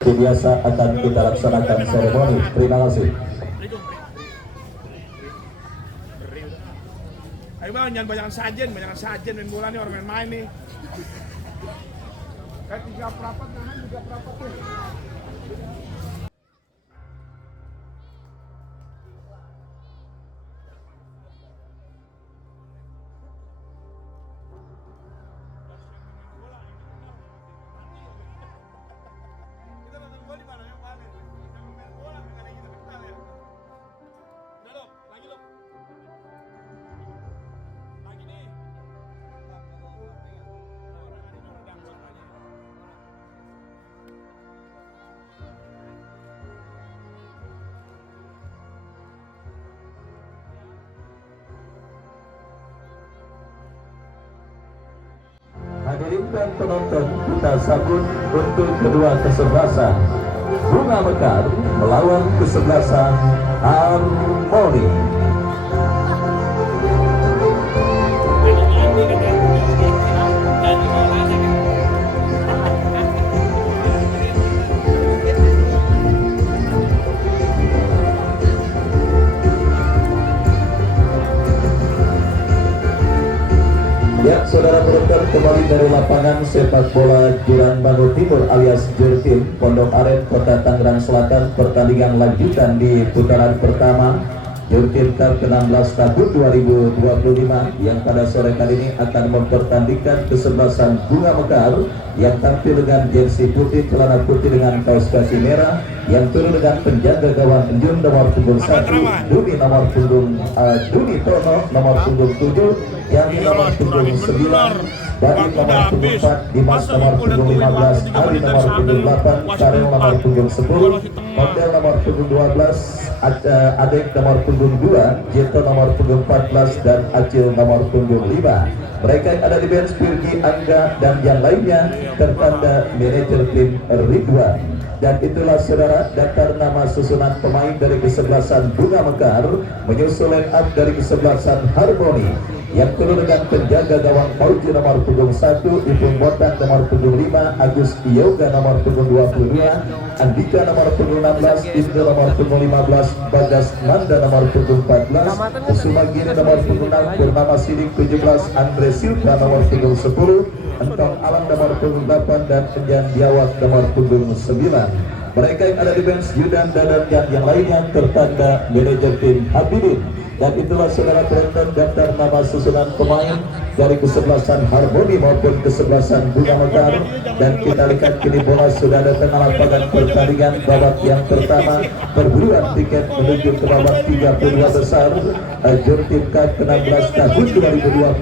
Biasa akan kita laksanakan seremoni. Terima kasih. Ayo bang, jangan banyak sajen main bola nih, orang main-main nih. Kayak 3 perapat nahan, 3 perapat tuh. Hadirin dan penonton, kita sambut untuk kedua kesebelasan Bunga Mekar melawan kesebelasan Harmoni. Ya, saudara penonton, kembali dari lapangan sepak bola Juran Bangun Timur alias Jurtim, Pondok Aren, Kota Tangerang Selatan. Pertandingan lanjutan di putaran pertama Jurtim Cup ke-16 tahun 2025 yang pada sore kali ini akan mempertandingkan kesebelasan Bunga Mekar yang tampil dengan jersey putih, celana putih dengan kaos kaki merah, yang turun dengan penjaga gawang Enjun nomor punggung 1, Duni nomor punggung Duni Tono nomor punggung 7, yang di nomor punggung 9, Badi nomor punggung 4, Dimas nomor punggung 15, Ali nomor punggung 8, Karel nomor punggung 10, Hotel nomor punggung 12, Adek nomor punggung 2, Jeto nomor punggung 14, dan Acil nomor punggung 5. Mereka yang ada di bench, Pirgi, Angga, dan yang lainnya tertanda manajer tim Ridwan. Dan itulah saudara daftar nama susunan pemain dari kesebelasan Bunga Mekar menyusul line up dari kesebelasan Harmoni, yang turun dengan penjaga gawang Fauji nomor punggung 1, Ipung Botan nomor punggung 5, Agus Yoga nomor punggung 22, Andika nomor punggung 16, Indra nomor punggung 15, Bagas Manda nomor punggung 14, Kusuma Giri nomor punggung 6, Purnama Sidik 17, Andre Silva nomor punggung 10, Entong Alam nomor punggung 8, dan Enjan Diawat nomor punggung 9. Mereka yang ada di bench, Yudan, Dadan, dan yang lainnya tertanda manajer tim Habibin. Dan itulah saudara penonton daftar nama susunan pemain dari kesebelasan Harmoni maupun kesebelasan Bunga Mekar. Dan kita lihat kini bola sudah ada tengah lapangan pertandingan babak yang pertama. Perburuan tiket menuju ke babak 32 besar Jurtim Cup ke-16 tahun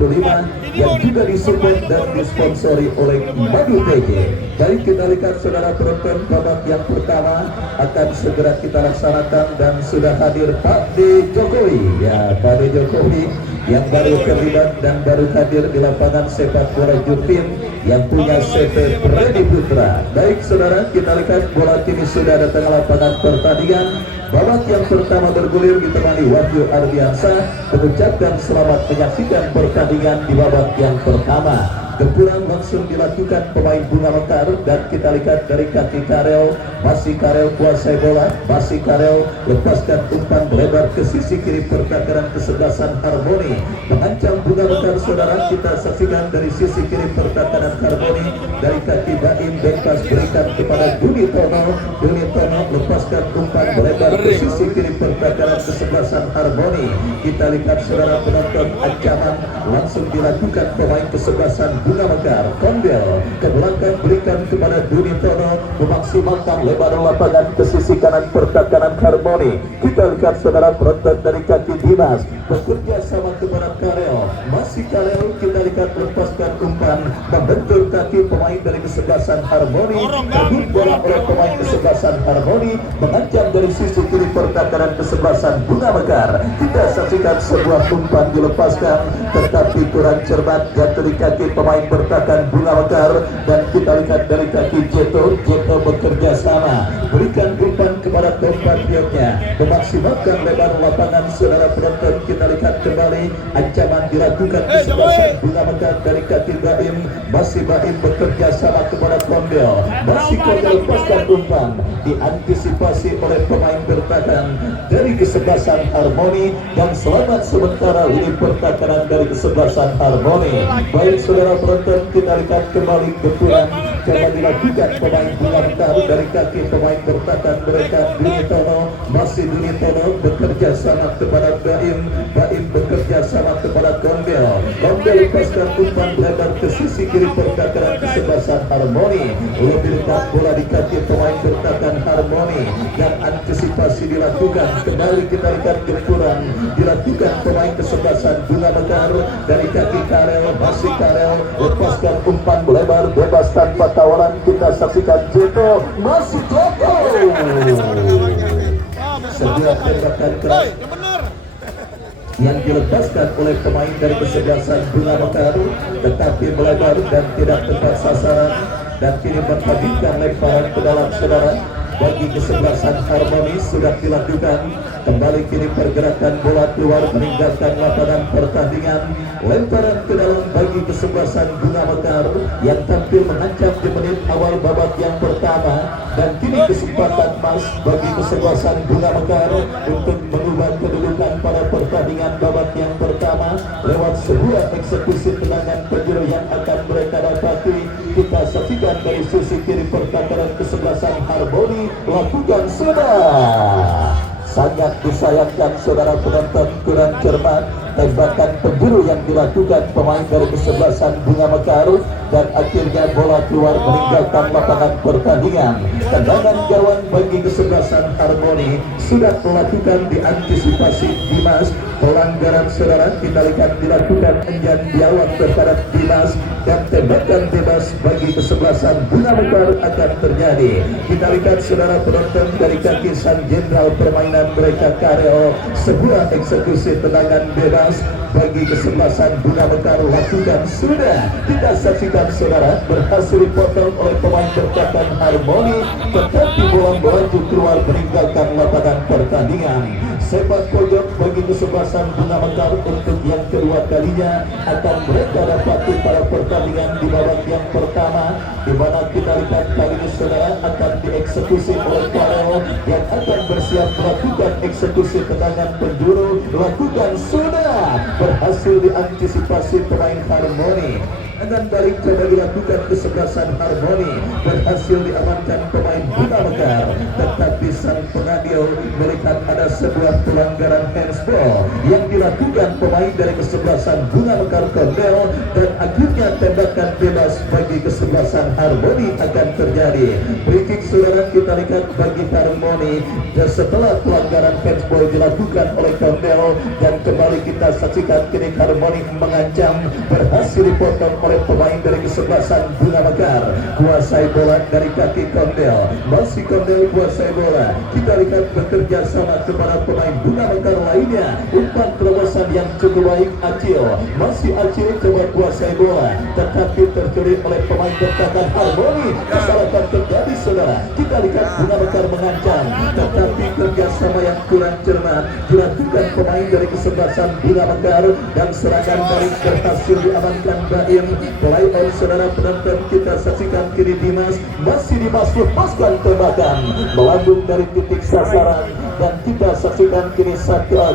2025 yang juga disupport dan disponsori oleh Madu TG. Jadi kita lihat saudara penonton, babak yang pertama akan segera kita laksanakan dan sudah hadir Pak D. Jokowi. Ya, Pak D. Jokowi yang baru terlibat dan baru hadir di lapangan sepak bola Jurtim yang punya CV Freddy Putra. Baik saudara, kita lihat bola kini sudah ada tengah lapangan pertandingan. Babak yang pertama bergulir ditemani Wahyu Ardiansyah, mengucapkan selamat menyaksikan pertandingan di babak yang pertama. Gempuran langsung dilakukan pemain Bunga Mekar, dan kita lihat dari kaki Karel, masih Karel kuasai bola, masih Karel lepaskan umpan melebar ke sisi kiri pertahanan kesebelasan Harmoni, mengancam Bunga Mekar. Saudara, kita saksikan dari sisi kiri pertahanan Harmoni, dari kaki Baim bebas berikan kepada Duni Tono. Duni Tono lepaskan umpan melebar ke sisi kiri pertahanan kesebelasan Harmoni. Kita lihat saudara penonton, ancaman langsung dilakukan pemain kesebelasan Bunga Mekar. Kondel ke belakang berikan kepada Duni Tono, memaksimalkan lebar lapangan ke sisi kanan pertahanan Harmoni. Kita lihat saudara penonton dari kaki Dimas bekerja sama kepada Karel, masih Karel. Kita lihat lepaskan umpan membentur kaki pemain dari kesebelasan Harmoni, terhubung bola oleh pemain kesebelasan Harmoni, mengancam dari sisi kiri pertahanan kesebelasan Bunga Mekar. Kita saksikan sebuah umpan dilepaskan tetapi kurang cermat, jatuh di kaki pemain pemain bertahan Bunga Mekar, dan kita lihat dari kaki Jeto bekerja sama berikan umpan kepada compatriotnya memaksimalkan lebar lapangan. Saudara penonton, kita lihat kembali ancaman dilakukan kesebelasan Bunga Mekar dari kaki Baim. Masih Baim bekerja sama kepada Kondel, masih Kondel lepaskan umpan, diantisipasi oleh pemain bertahan dari kesebelasan Harmoni, dan selamat sementara ini pertahanan dari kesebelasan Harmoni. Baik saudara penonton, kita lihat kembali benturan coba dilakukan pemain Bunga Mekar dari kaki pemain bertahan mereka. Dunitono, masih Dunitono bekerja sama kepada Baim bekerja sama kepada Kondel lepaskan umpan lebar ke sisi kiri pertahanan kesebelasan Harmoni. Lebih dekat bola di kaki pemain bertahan Harmoni, dan antisipasi dilakukan. Kembali kita lihat gempuran dilakukan pemain kesebelasan Bunga Mekar dari kaki Karel, masih Karel lepaskan umpan lebar bebas tanpa tawaran. Kita saksikan Jeto, masih Jeto sebuah tembakan keras yang dilepaskan oleh pemain dari kesebelasan Bunga Mekar, tetapi melebar dan tidak tepat sasaran, dan kini membagikan lemparan ke dalam saudara. Bagi kesebelasan Harmoni sudah dilakukan. Kembali kini pergerakan bola keluar meninggalkan lapangan pertandingan. Lemparan ke dalam bagi kesebelasan Bunga Mekar yang tampil mengancam di menit awal babak yang pertama. Dan kini kesempatan emas bagi kesebelasan Bunga Mekar untuk mengubah kedudukan pada pertandingan babak yang pertama lewat sebuah eksekusi tendangan penjuru yang akan mereka dapati. Kita saksikan dari sisi kiri pertahanan kesebelasan Harmoni lakukan sudah. Sangat disayangkan saudara penonton, kurang cermat tembakan penjuru yang dilakukan pemain dari kesebelasan Bunga Mekar, dan akhirnya bola keluar meninggalkan lapangan pertandingan. Tendangan gawang bagi kesebelasan Harmoni sudah melakukan diantisipasi Dimas. Pelanggaran saudara kita lihat dilakukan enggan dialog terhadap Dimas, dan tembakan bebas bagi kesebelasan Bunga Mekar akan terjadi. Kita lihat saudara penonton dari kaki sang jenderal permainan mereka Karel, sebuah eksekusi tendangan bebas bagi kesebelasan Bunga Mekar lakukan sudah. Kita saksikan saudara, berhasil dipotong oleh pemain bertahan Harmoni, tetapi bola melaju keluar meninggalkan lapangan pertandingan. Sepak pojok bagi kesebelasan Bunga Mekar untuk yang kedua kalinya akan mereka dapati pada pertandingan di babak yang pertama, di mana kita lihat kali ini saudara akan dieksekusi oleh Karel yang akan bersiap melakukan eksekusi tendangan penjuru. Lakukan sudah, berhasil diantisipasi pemain Harmoni. Akan balik coba dilakukan kesebelasan Harmoni, berhasil diamankan pemain Bunga Mekar, tetapi sang pengadil melihat ada sebuah pelanggaran handsball yang dilakukan pemain dari kesebelasan Bunga Mekar Kondel, dan akhirnya tembakan bebas bagi kesebelasan Harmoni akan terjadi. Free saudara kita lihat bagi Harmoni, dan setelah pelanggaran handsball dilakukan oleh Kondel, dan kembali kita saksikan kini Harmoni mengancam, berhasil dipotong oleh pemain dari kesebelasan Bunga Mekar. Kuasai bola dari kaki Kondel, masih Kondel kuasai bola. Kita lihat bekerja sama kepada pemain Bunga Mekar lainnya. Umpan terobosan yang cukup baik Acil, masih Acil coba kuasai bola, tetapi tercuri oleh pemain bertahan Harmoni. Kesalahan terjadi saudara. Kita lihat Bunga Mekar mengancam, tetapi kerjasama yang kurang cermat dilakukan pemain dari kesebelasan Bunga Mekar, dan serangan balik berhasil diamankan Baim. Play on saudara penonton, kita saksikan kiri Dimas, masih Dimas lepaskan tembakan melambung dari titik sasaran, dan kita saksikan kini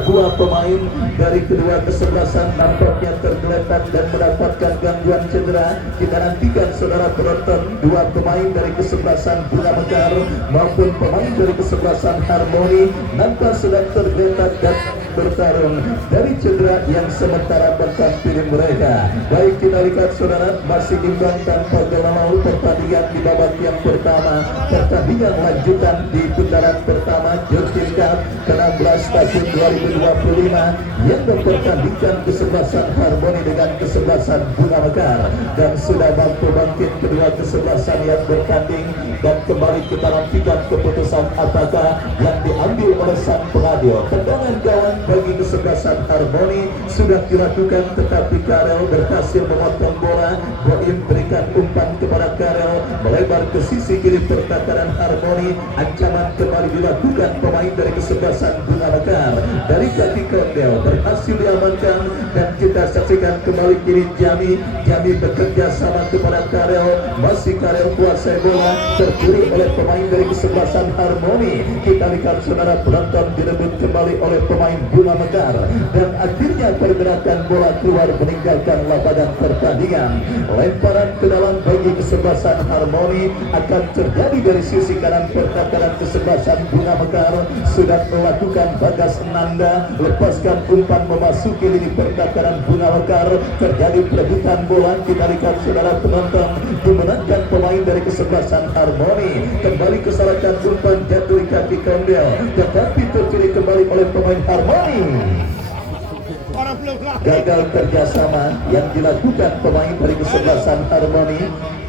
dua pemain dari kedua kesebelasan nampaknya tergeletak dan mendapatkan gangguan cedera. Kita nantikan saudara penonton, dua pemain dari kesebelasan Bunga Mekar maupun pemain dari kesebelasan Harmoni nampak sedang tergeletak dan bertarung dari cedera yang sementara menghampiri mereka. Baik kita lihat saudara, masih imbang tanpa gol pertandingan di babak yang pertama. Pertandingan lanjutan di putaran pertama Jurtin Cup ke-16 tahun 2025 yang mempertandingkan kesebelasan Harmoni dengan kesebelasan Bunga Mekar, dan sudah mampu bangkit kedua kesebelasan yang bertanding, dan kembali kita nantikan keputusan apakah yang diambil oleh sang pengadil. Tendangan gawang bagi kesebelasan Harmoni sudah dilakukan, tetapi Karel berhasil memotong bola. Boim berikan umpan kepada Karel, melebar ke sisi kiri pertahanan Harmoni. Ancaman kembali dilakukan pemain dari kesebelasan Bunga Mekar. Dari kaki Kondel berhasil diamankan, dan kita saksikan kembali kiri Jami bekerja sama kepada Karel. Masih Karel kuasai bola, tercuri oleh pemain dari kesebelasan Harmoni. Kita lihat saudara penonton, direbut kembali oleh pemain Bunga Mekar, dan akhirnya pergerakan bola keluar meninggalkan lapangan pertandingan. Lemparan ke dalam bagi kesebelasan Harmoni akan terjadi dari sisi kanan pertahanan kesebelasan Bunga Mekar. Sudah melakukan Bagas Nanda, lepaskan umpan memasuki lini pertahanan Bunga Mekar. Terjadi perebutan bola. Kita lihat saudara penonton, dimenangkan pemain dari kesebelasan Harmoni. Kembali kesalahan umpan jatuh di kaki Kondel, tetapi tercuri kembali oleh pemain Harmoni. Gagal kerjasama yang dilakukan pemain dari kesebelasan Harmoni,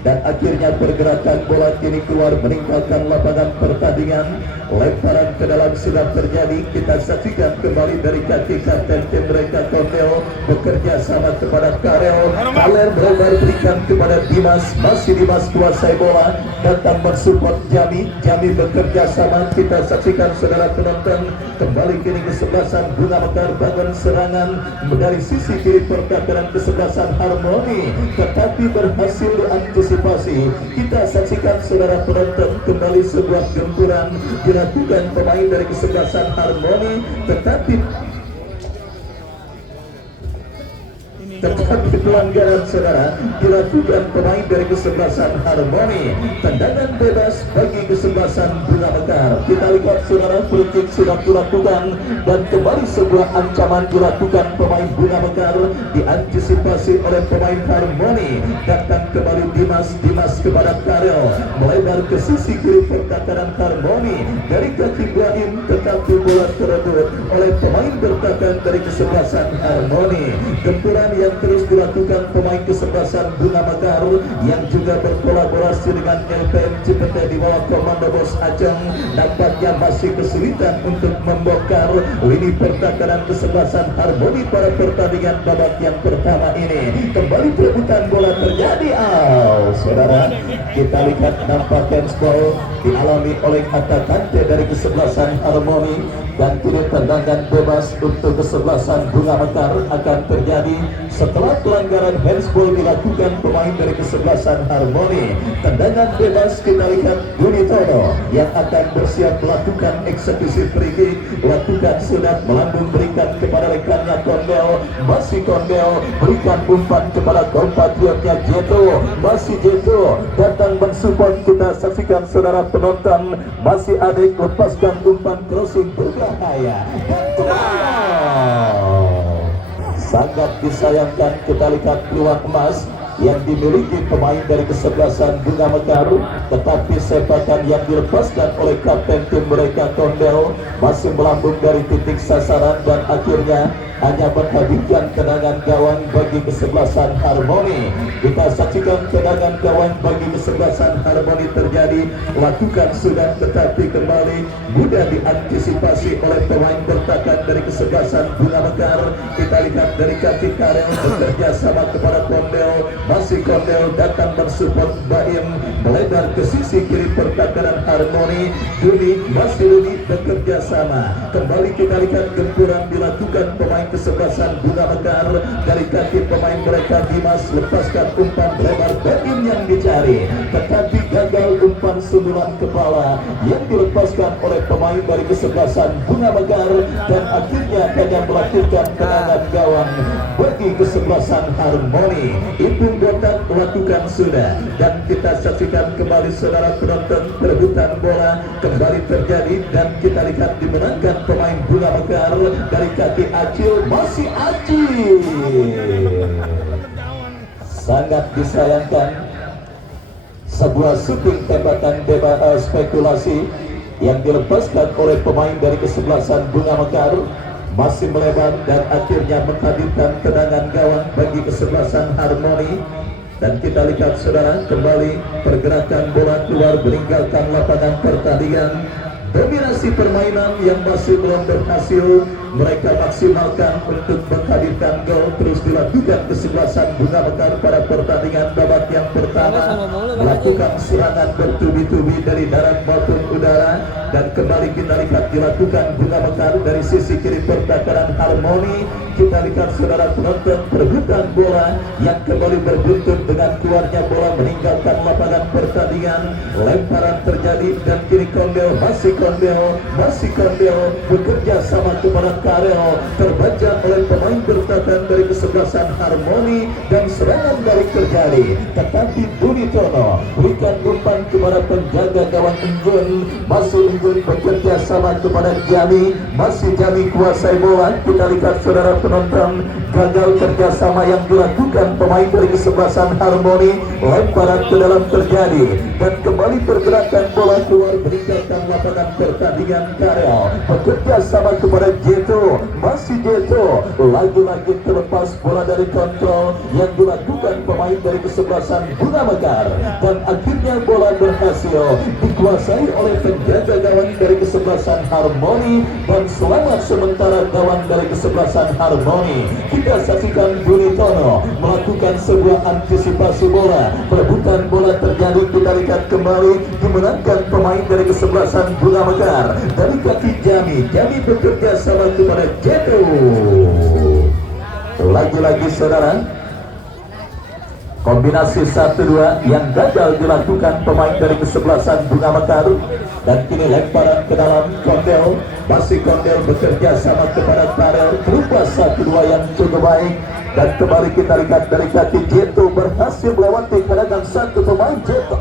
dan akhirnya pergerakan bola kini keluar meninggalkan lapangan pertandingan. Lemparan ke dalam sudah terjadi. Kita saksikan kembali dari kaki kapten tim mereka Kondel bekerja sama kepada Karel. Karel melebar berikan kepada Dimas. Masih Dimas kuasai bola, datang mensupport Jami bekerja sama. Kita saksikan saudara penonton, kembali kini kesebelasan Bunga Mekar bangun serangan dari sisi kiri pertahanan kesebelasan Harmoni, tetapi berhasil diantisipasi. Kita saksikan saudara penonton, kembali sebuah gempuran dilakukan pemain dari kesebelasan Harmoni, tetapi pelanggaran saudara dilakukan pemain dari kesebelasan Harmoni. Tendangan bebas bagi kesebelasan Bunga Mekar. Kita lihat saudara, free sudah dilakukan, dan kembali sebuah ancaman dilakukan pemain Bunga Mekar, diantisipasi oleh pemain Harmoni. Datang kembali Dimas kepada Karel, melebar ke sisi kiri pertahanan Harmoni dari kaki Ibrahim, tetapi bola terebut oleh pemain bertahan dari kesebelasan Harmoni. Gempuran yang terus dilakukan pemain kesebelasan Bunga Mekar yang juga berkolaborasi dengan LPM Cipete di bawah komando Bos Ajeng, nampaknya masih kesulitan untuk membongkar lini pertahanan kesebelasan Harmoni pada pertandingan babak yang pertama ini. Kembali perebutan bola terjadi. Saudara, kita lihat nampak handsball dialami oleh Kata Kante dari kesebelasan Harmoni, dan kini tendangan bebas untuk kesebelasan Bunga Mekar akan terjadi setelah pelanggaran handsball dilakukan pemain dari kesebelasan Harmoni. Tendangan bebas kita lihat Gunitono yang akan bersiap melakukan eksekusi free kick. Lakukan sudah melambung berikan kepada rekannya Kondel. Masih Kondel berikan umpan kepada kompatriotnya Jeto. Masih Jeto datang mensupport. Kita saksikan saudara penonton, masih Adek lepaskan umpan crossing berbahaya. Sangat disayangkan kita lihat peluang emas yang dimiliki pemain dari kesebelasan Bunga Mekar, tetapi sepakan yang dilepaskan oleh kapten tim mereka Kondel masih melambung dari titik sasaran, dan akhirnya hanya menghabiskan tendangan gawang bagi kesebelasan Harmoni. Kita saksikan tendangan gawang bagi kesebelasan Harmoni terjadi, lakukan sudah, tetapi kembali mudah diantisipasi oleh pemain bertahan dari kesebelasan Bunga Mekar. Kita lihat dari kaki Karel bekerja sama kepada Kondel. Masih Kondel datang mensupport Baim, melebar ke sisi kiri pertahanan Harmoni. Duni bekerja sama. Kembali kita lihat gempuran dilakukan pemain kesebelasan Bunga Mekar dari kaki pemain mereka Dimas, lepaskan umpan lebar Baim yang dicari, tetapi gagal umpan sundulan kepala yang dilepaskan oleh pemain dari kesebelasan Bunga Mekar, dan akhirnya hanya melakukan tendangan gawang bagi kesebelasan Harmoni. Ipung Botak lakukan sudah, dan kita saksikan kembali saudara penonton, perebutan bola kembali terjadi, dan kita lihat dimenangkan pemain Bunga Mekar dari kaki Acil. Masih Acil, sangat disayangkan sebuah shooting tembakan bebas spekulasi yang dilepaskan oleh pemain dari kesebelasan Bunga Mekar, masih melebar dan akhirnya menghadirkan tendangan gawang bagi kesebelasan Harmoni. Dan kita lihat saudara, kembali pergerakan bola keluar meninggalkan lapangan pertandingan. dominasi permainan yang masih belum berhasil mereka maksimalkan untuk menghadirkan gol. Terus dilakukan kesebelasan Bunga Mekar pada pertandingan babak yang pertama, melakukan serangan bertubi-tubi dari darat maupun udara, dan kembali kita lihat dilakukan Bunga Mekar dari sisi kiri pertahanan Harmoni. Kita lihat saudara penonton perebutan bola yang kembali berbuntut dengan keluarnya bola meninggalkan lapangan pertandingan. Lemparan terjadi dan kini Kondel masih Kondel bekerja sama kepada Karel, terbaca oleh pemain bertahan dari kesebelasan Harmoni dan serangan balik terjadi, tetapi Bunitono berikan umpan kepada penjaga gawang Enggun. Masih Enggun bekerja sama kepada Jami, masih Jami kuasai bola. Kita lihat saudara penonton gagal kerjasama yang dilakukan pemain dari kesebelasan Harmoni. Lemparan ke dalam terjadi dan kembali pergerakan bola keluar meninggalkan lapangan pertandingan. Karel bekerja sama kepada Jeto, masih Jeto lagi-lagi terlepas bola dari kontrol yang dilakukan pemain dari kesebelasan Bunga Mekar, dan akhirnya bola berhasil dikuasai oleh penjaga gawang dari kesebelasan Harmoni, dan selamat sementara gawang dari kesebelasan Harmoni. Kita saksikan Bunitono melakukan sebuah antisipasi bola, perebutan bola terjadi. Kita lihat kembali dimenangkan pemain dari kesebelasan Bunga Mekar dari kaki Jami bekerja sama kepada Jeto. Lagi-lagi saudara, kombinasi 1-2 yang gagal dilakukan pemain dari kesebelasan Bunga Mekar, dan kini lemparan ke dalam Kondel, masih Kondel bekerja sama kepada Karel, berupa 1-2 yang cukup baik. Dan kembali kita lihat dari kaki Jeto berhasil melewati kadang satu pemain Jeto.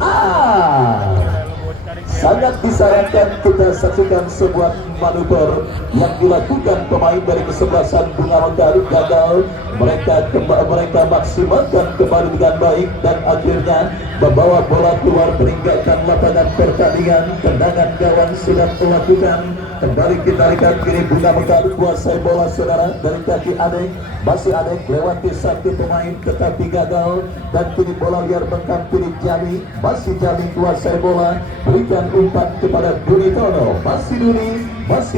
Sangat disarankan kita saksikan sebuah manuver yang dilakukan pemain dari kesebelasan Bunga Mekar. Gagal mereka maksimalkan kembali dengan baik dan akhirnya membawa bola keluar meninggalkan lapangan pertandingan. Tendangan gawang sudah melakukan. Kembali kita lihat kiri Bunga Mekar kuasai bola saudara dari kaki Adek, masih Adek lewati satu pemain tetapi gagal, dan kini bola liar menghampiri Jami, masih Jami kuasai bola, berikan umpan kepada Bunitono, masih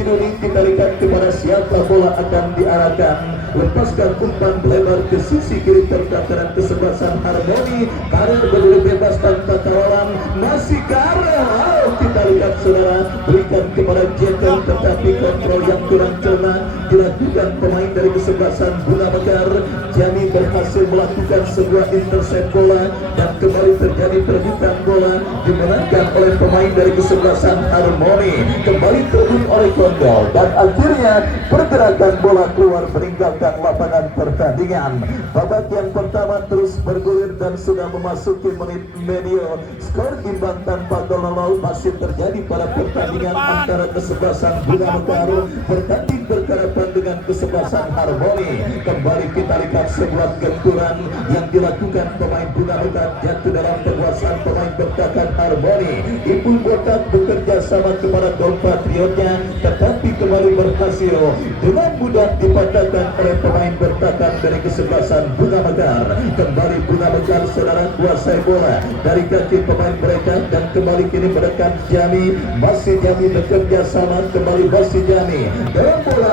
Duni kita lihat kepada siapa bola akan diarahkan, lepaskan umpan lebar ke sisi kiri pertahanan kesebelasan Harmoni. Karel berdiri bebas tanpa tawaran, masih Karel. Kita lihat saudara, berikan kepada Jeto, tetapi kontrol yang kurang cermat dilakukan pemain dari kesebelasan Bunga Mekar. Jami berhasil melakukan sebuah intercept bola dan kembali terjadi perebutan bola dimenangkan oleh pemain dari kesebelasan Harmoni. Kembali terbut oleh Kondol dan akhirnya pergerakan bola keluar meninggalkan lapangan pertandingan. Babak yang pertama terus bergulir dan sudah memasuki menit medio. Skor imbang tanpa gol masih terjadi pada pertandingan antara kesebelasan Bunga Mekar bertanding berhadapan dengan kesebelasan Harmoni. Kembali kita lihat sebuah gempuran yang dilakukan pemain Bunga Mekar jatuh dalam penguasaan pemain bertahan Harmoni. Ibu Botak bekerja sama kepada compatriotnya, tetapi kembali berhasil dengan mudah dipatahkan oleh pemain bertahan dari kesebelasan Bunga Mekar. Kembali Bunga Mekar saudara kuasai bola dari kaki pemain mereka dan kembali kini mendekat Jami, masih Jami bekerja sama, kembali masih Jami dalam bola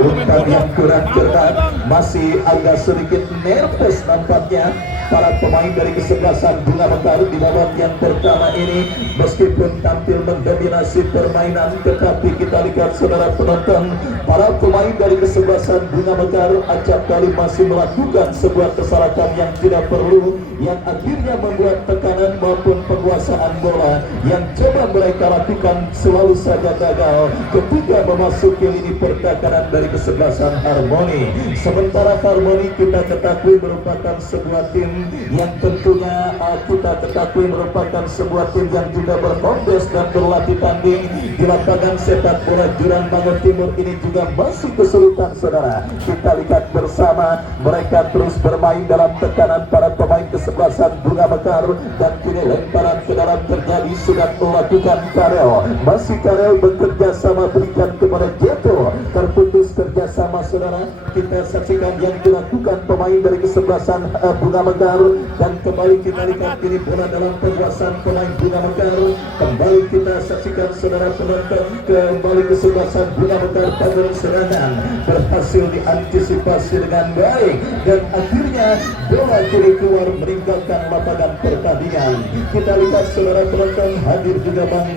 umpan yang kurang cermat, masih agak sedikit nervous nampaknya para pemain dari kesebelasan Bunga Mekar di babak yang pertama ini. Meskipun tampil mendominasi permainan, tetapi kita lihat saudara penonton, para pemain dari kesebelasan Bunga Mekar acap kali masih melakukan sebuah kesalahan yang tidak perlu, yang akhirnya membuat tekanan maupun penguasaan bola yang coba mereka lakukan selalu saja gagal ketika memasuki lini pertahanan dari kesebelasan Harmoni. Sementara Harmoni kita ketahui merupakan sebuah tim yang tentunya kita ketahui merupakan sebuah tim yang juga berkompes dan berlatih tanding di lapangan sepak bola Jurang Bangun Timur ini juga masih kesulitan saudara. Kita lihat bersama mereka terus bermain dalam tekanan para pemain kesebelasan Bunga Mekar, dan kini lemparan ke dalam terjadi sudah melakukan Karel, masih Karel bekerja sama berikan kepada Jeto, terputus kerjasama saudara mana kita saksikan yang dilakukan pemain dari kesebelasan Bunga Mekar, dan kembali kita lihat ini bola dalam penguasaan pemain Bunga Mekar. Kembali kita saksikan saudara penonton, kembali kesebelasan Bunga Mekar pada serangan berhasil diantisipasi dengan baik dan akhirnya bola kiri keluar meninggalkan lapangan pertandingan. Kita lihat saudara penonton, hadir juga Bang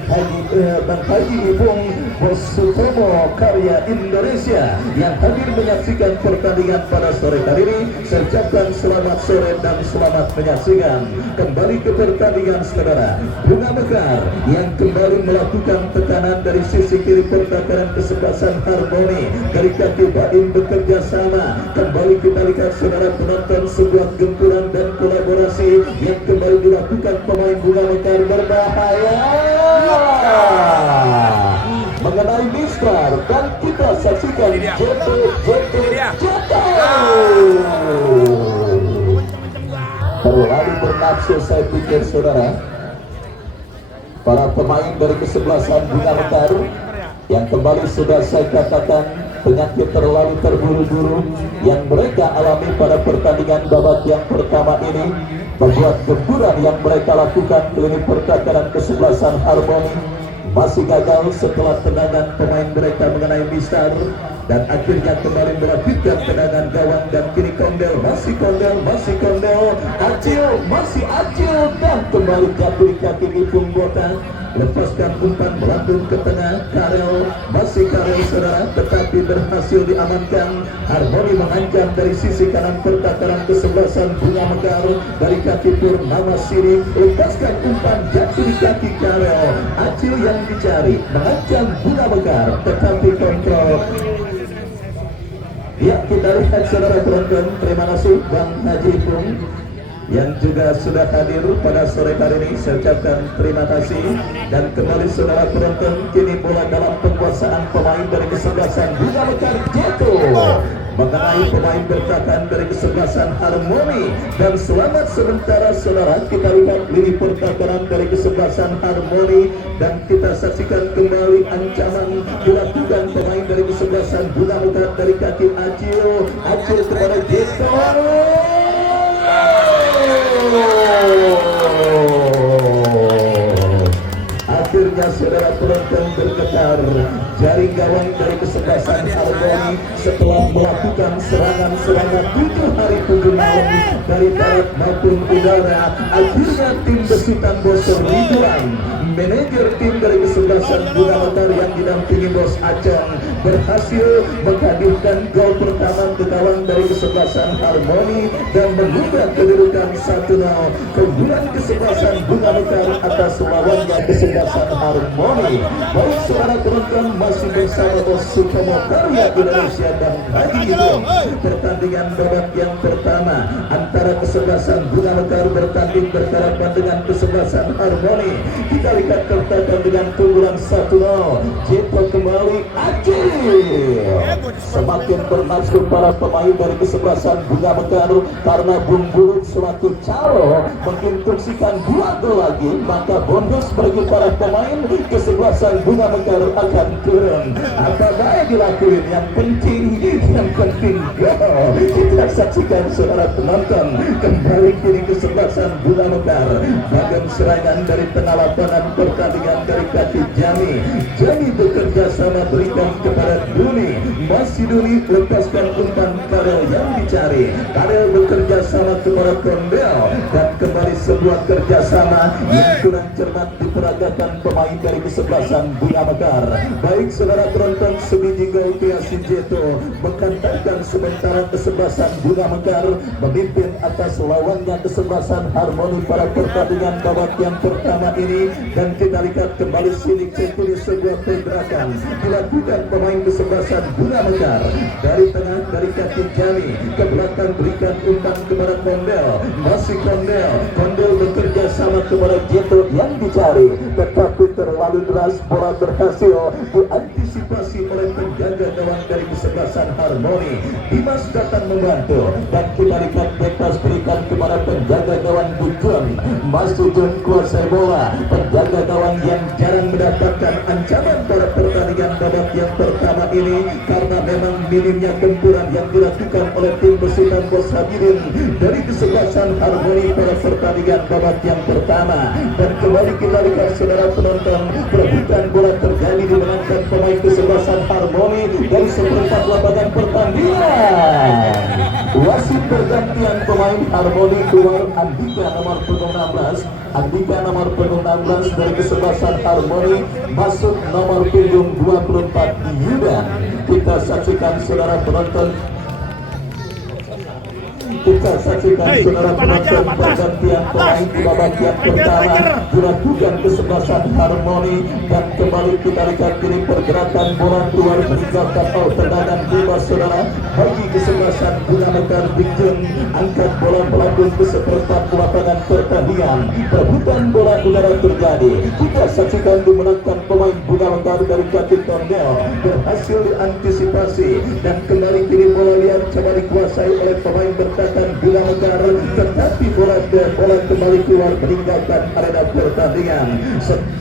Haji Ibung Bos Sutomo Karya Indonesia yang hadir menyaksikan pertandingan pada sore hari ini. Saya ucapkan selamat sore dan selamat menyaksikan. Kembali ke pertandingan saudara, Bunga Mekar yang kembali melakukan tekanan dari sisi kiri pertahanan kesebelasan Harmoni. Dari kaki Baim bekerja sama. Kembali kita lihat saudara penonton, sebuah gempuran dan kolaborasi yang kembali dilakukan pemain Bunga Mekar berbahaya mengenai Mister, dan kita saksikan terlalu bernafsu saya pikir saudara para pemain dari kesebelasan Bunga Mekar yang kembali sudah saya katakan penyakit terlalu terburu-buru yang mereka alami pada pertandingan babak yang pertama ini membuat gempuran yang mereka lakukan ke lini pertahanan kesebelasan Harmoni masih gagal setelah tendangan pemain mereka mengenai Mister, dan akhirnya kembali melakukan tendangan gawang dan kini Kondel, masih Acil dan kembali jatuh di kaki Ipung Botak, lepaskan umpan melambung ke tengah. Karel saudara, tetapi berhasil diamankan. Harmoni mengancam dari sisi kanan pertahanan kesebelasan Bunga Mekar dari kaki Purnama Siri, lepaskan umpan jatuh di kaki Karel. Acil yang dicari mengancam Bunga Mekar, tetapi kontrol. Ya, kita lihat saudara penonton, terima kasih Bang Haji Pung yang juga sudah hadir pada sore hari ini. Saya ucapkan terima kasih. Dan kembali saudara penonton, kini bola dalam penguasaan pemain dari kesebelasan Bunga Mekar jatuh mengenai pemain bertahan dari kesebelasan Harmoni, dan selamat sementara saudara. Kita lihat lini pertahanan dari kesebelasan Harmoni dan kita saksikan kembali ancaman dilakukan pemain dari kesebelasan Bunga Mekar dari kaki Acil kepada Jeto. Akhirnya saudara penonton bergetar, jaring gawang dari kesebelasan Harmoni setelah melakukan serangan selama 7 hari 7 malam dari darat maupun udara. Akhirnya tim besutan Bos Ridwan, manajer tim dari kesebelasan Bunga Mekar yang didampingi Bos Acong, berhasil menghadirkan gol pertama ke gawang dari kesebelasan Harmoni dan mengubah kedudukan 1-0. Keunggulan kesebelasan Bunga Mekar atas lawannya kesebelasan Harmoni. Baik saudara penonton, masih bersama Bos Sutomo Karya Indonesia dan Haji Ibung. Pertandingan babak yang pertama antara kesebelasan Bunga Mekar bertanding berhadapan dengan kesebelasan Harmoni. Kita lihat tertahan dengan keunggulan 1-0. Jeto kembali Acil. Semakin bernafsu para pemain dari kesebelasan Bunga Mekar karena Bung Bulut selaku calo menginstruksikan 2 gol lagi, maka bonus bagi para pemain kesebelasan Bunga Mekar akan turun. Apa baik dilakuin, yang penting gol. Kita saksikan saudara penonton, kembali kini kesebelasan Bunga Mekar. Bagian serangan dari tengah lapangan pertandingan dari kaki Jami bekerja sama berikan kepada Duni, masih Duni lepaskan umpan Karel yang dicari. Karel bekerja sama kepada Kondel dan kembali sebuah kerjasama yang kurang cermat diperagakan pemain dari kesebelasan Bunga Mekar. Baik saudara penonton, sebiji gol kreasi Jeto mengantarkan sementara kesebelasan Bunga Mekar memimpin atas lawannya kesebelasan Harmoni pada pertandingan babak yang pertama ini. Dan kita lihat kembali sidik centuri sebuah pergerakan dilakukan pemain kesebelasan Bunga Mekar dari tengah, dari kaki Jami ke belakang, berikan umpan kepada Kondel, masih Kondel bekerja sama kepada Jeto yang dicari, tetapi terlalu deras, bola berhasil diantisipasi oleh penjaga gawang dari kesebelasan Harmoni. Dimas datang membantu dan kita lihat bebas berikan kepada penjaga gawang Bujon Masukkan kuasai bola, penjaga gawang yang jarang mendapatkan ancaman pada pertandingan babak yang pertama ini karena memang minimnya gempuran yang dilakukan oleh tim besutan Bos Hadirin dari kesebelasan Harmoni pada pertandingan babak yang pertama. Dan kembali kita lihat saudara penonton, perebutan bola terjadi dimenangkan pemain kesebelasan Harmoni dari seperempat lapangan pertandingan. Wasit pergantian pemain Harmoni keluar Andika nomor punggung 16. Andika nomor punggung 16 dari kesebelasan Harmoni, masuk nomor punggung 24 Yudan. Kita saksikan saudara penonton, saudara penonton pergantian pemain di babak yang pertama dilakukan kesebelasan Harmoni. Dan kembali kita lihat ini pergerakan bola keluar meninggalkan tendangan bebas saudara bagi kesebelasan Bunga Mekar Bigjen. Angkat bola melambung ke seperempat lapangan pertandingan. Perebutan bola udara terjadi. Kita saksikan dimenangkan pemain Bunga Mekar dari kaki Tondel, berhasil diantisipasi dan kembali kini bola liar coba dikuasai oleh pemain bertahan Bunga Mekar, tetapi bola kembali keluar meninggalkan arena pertandingan.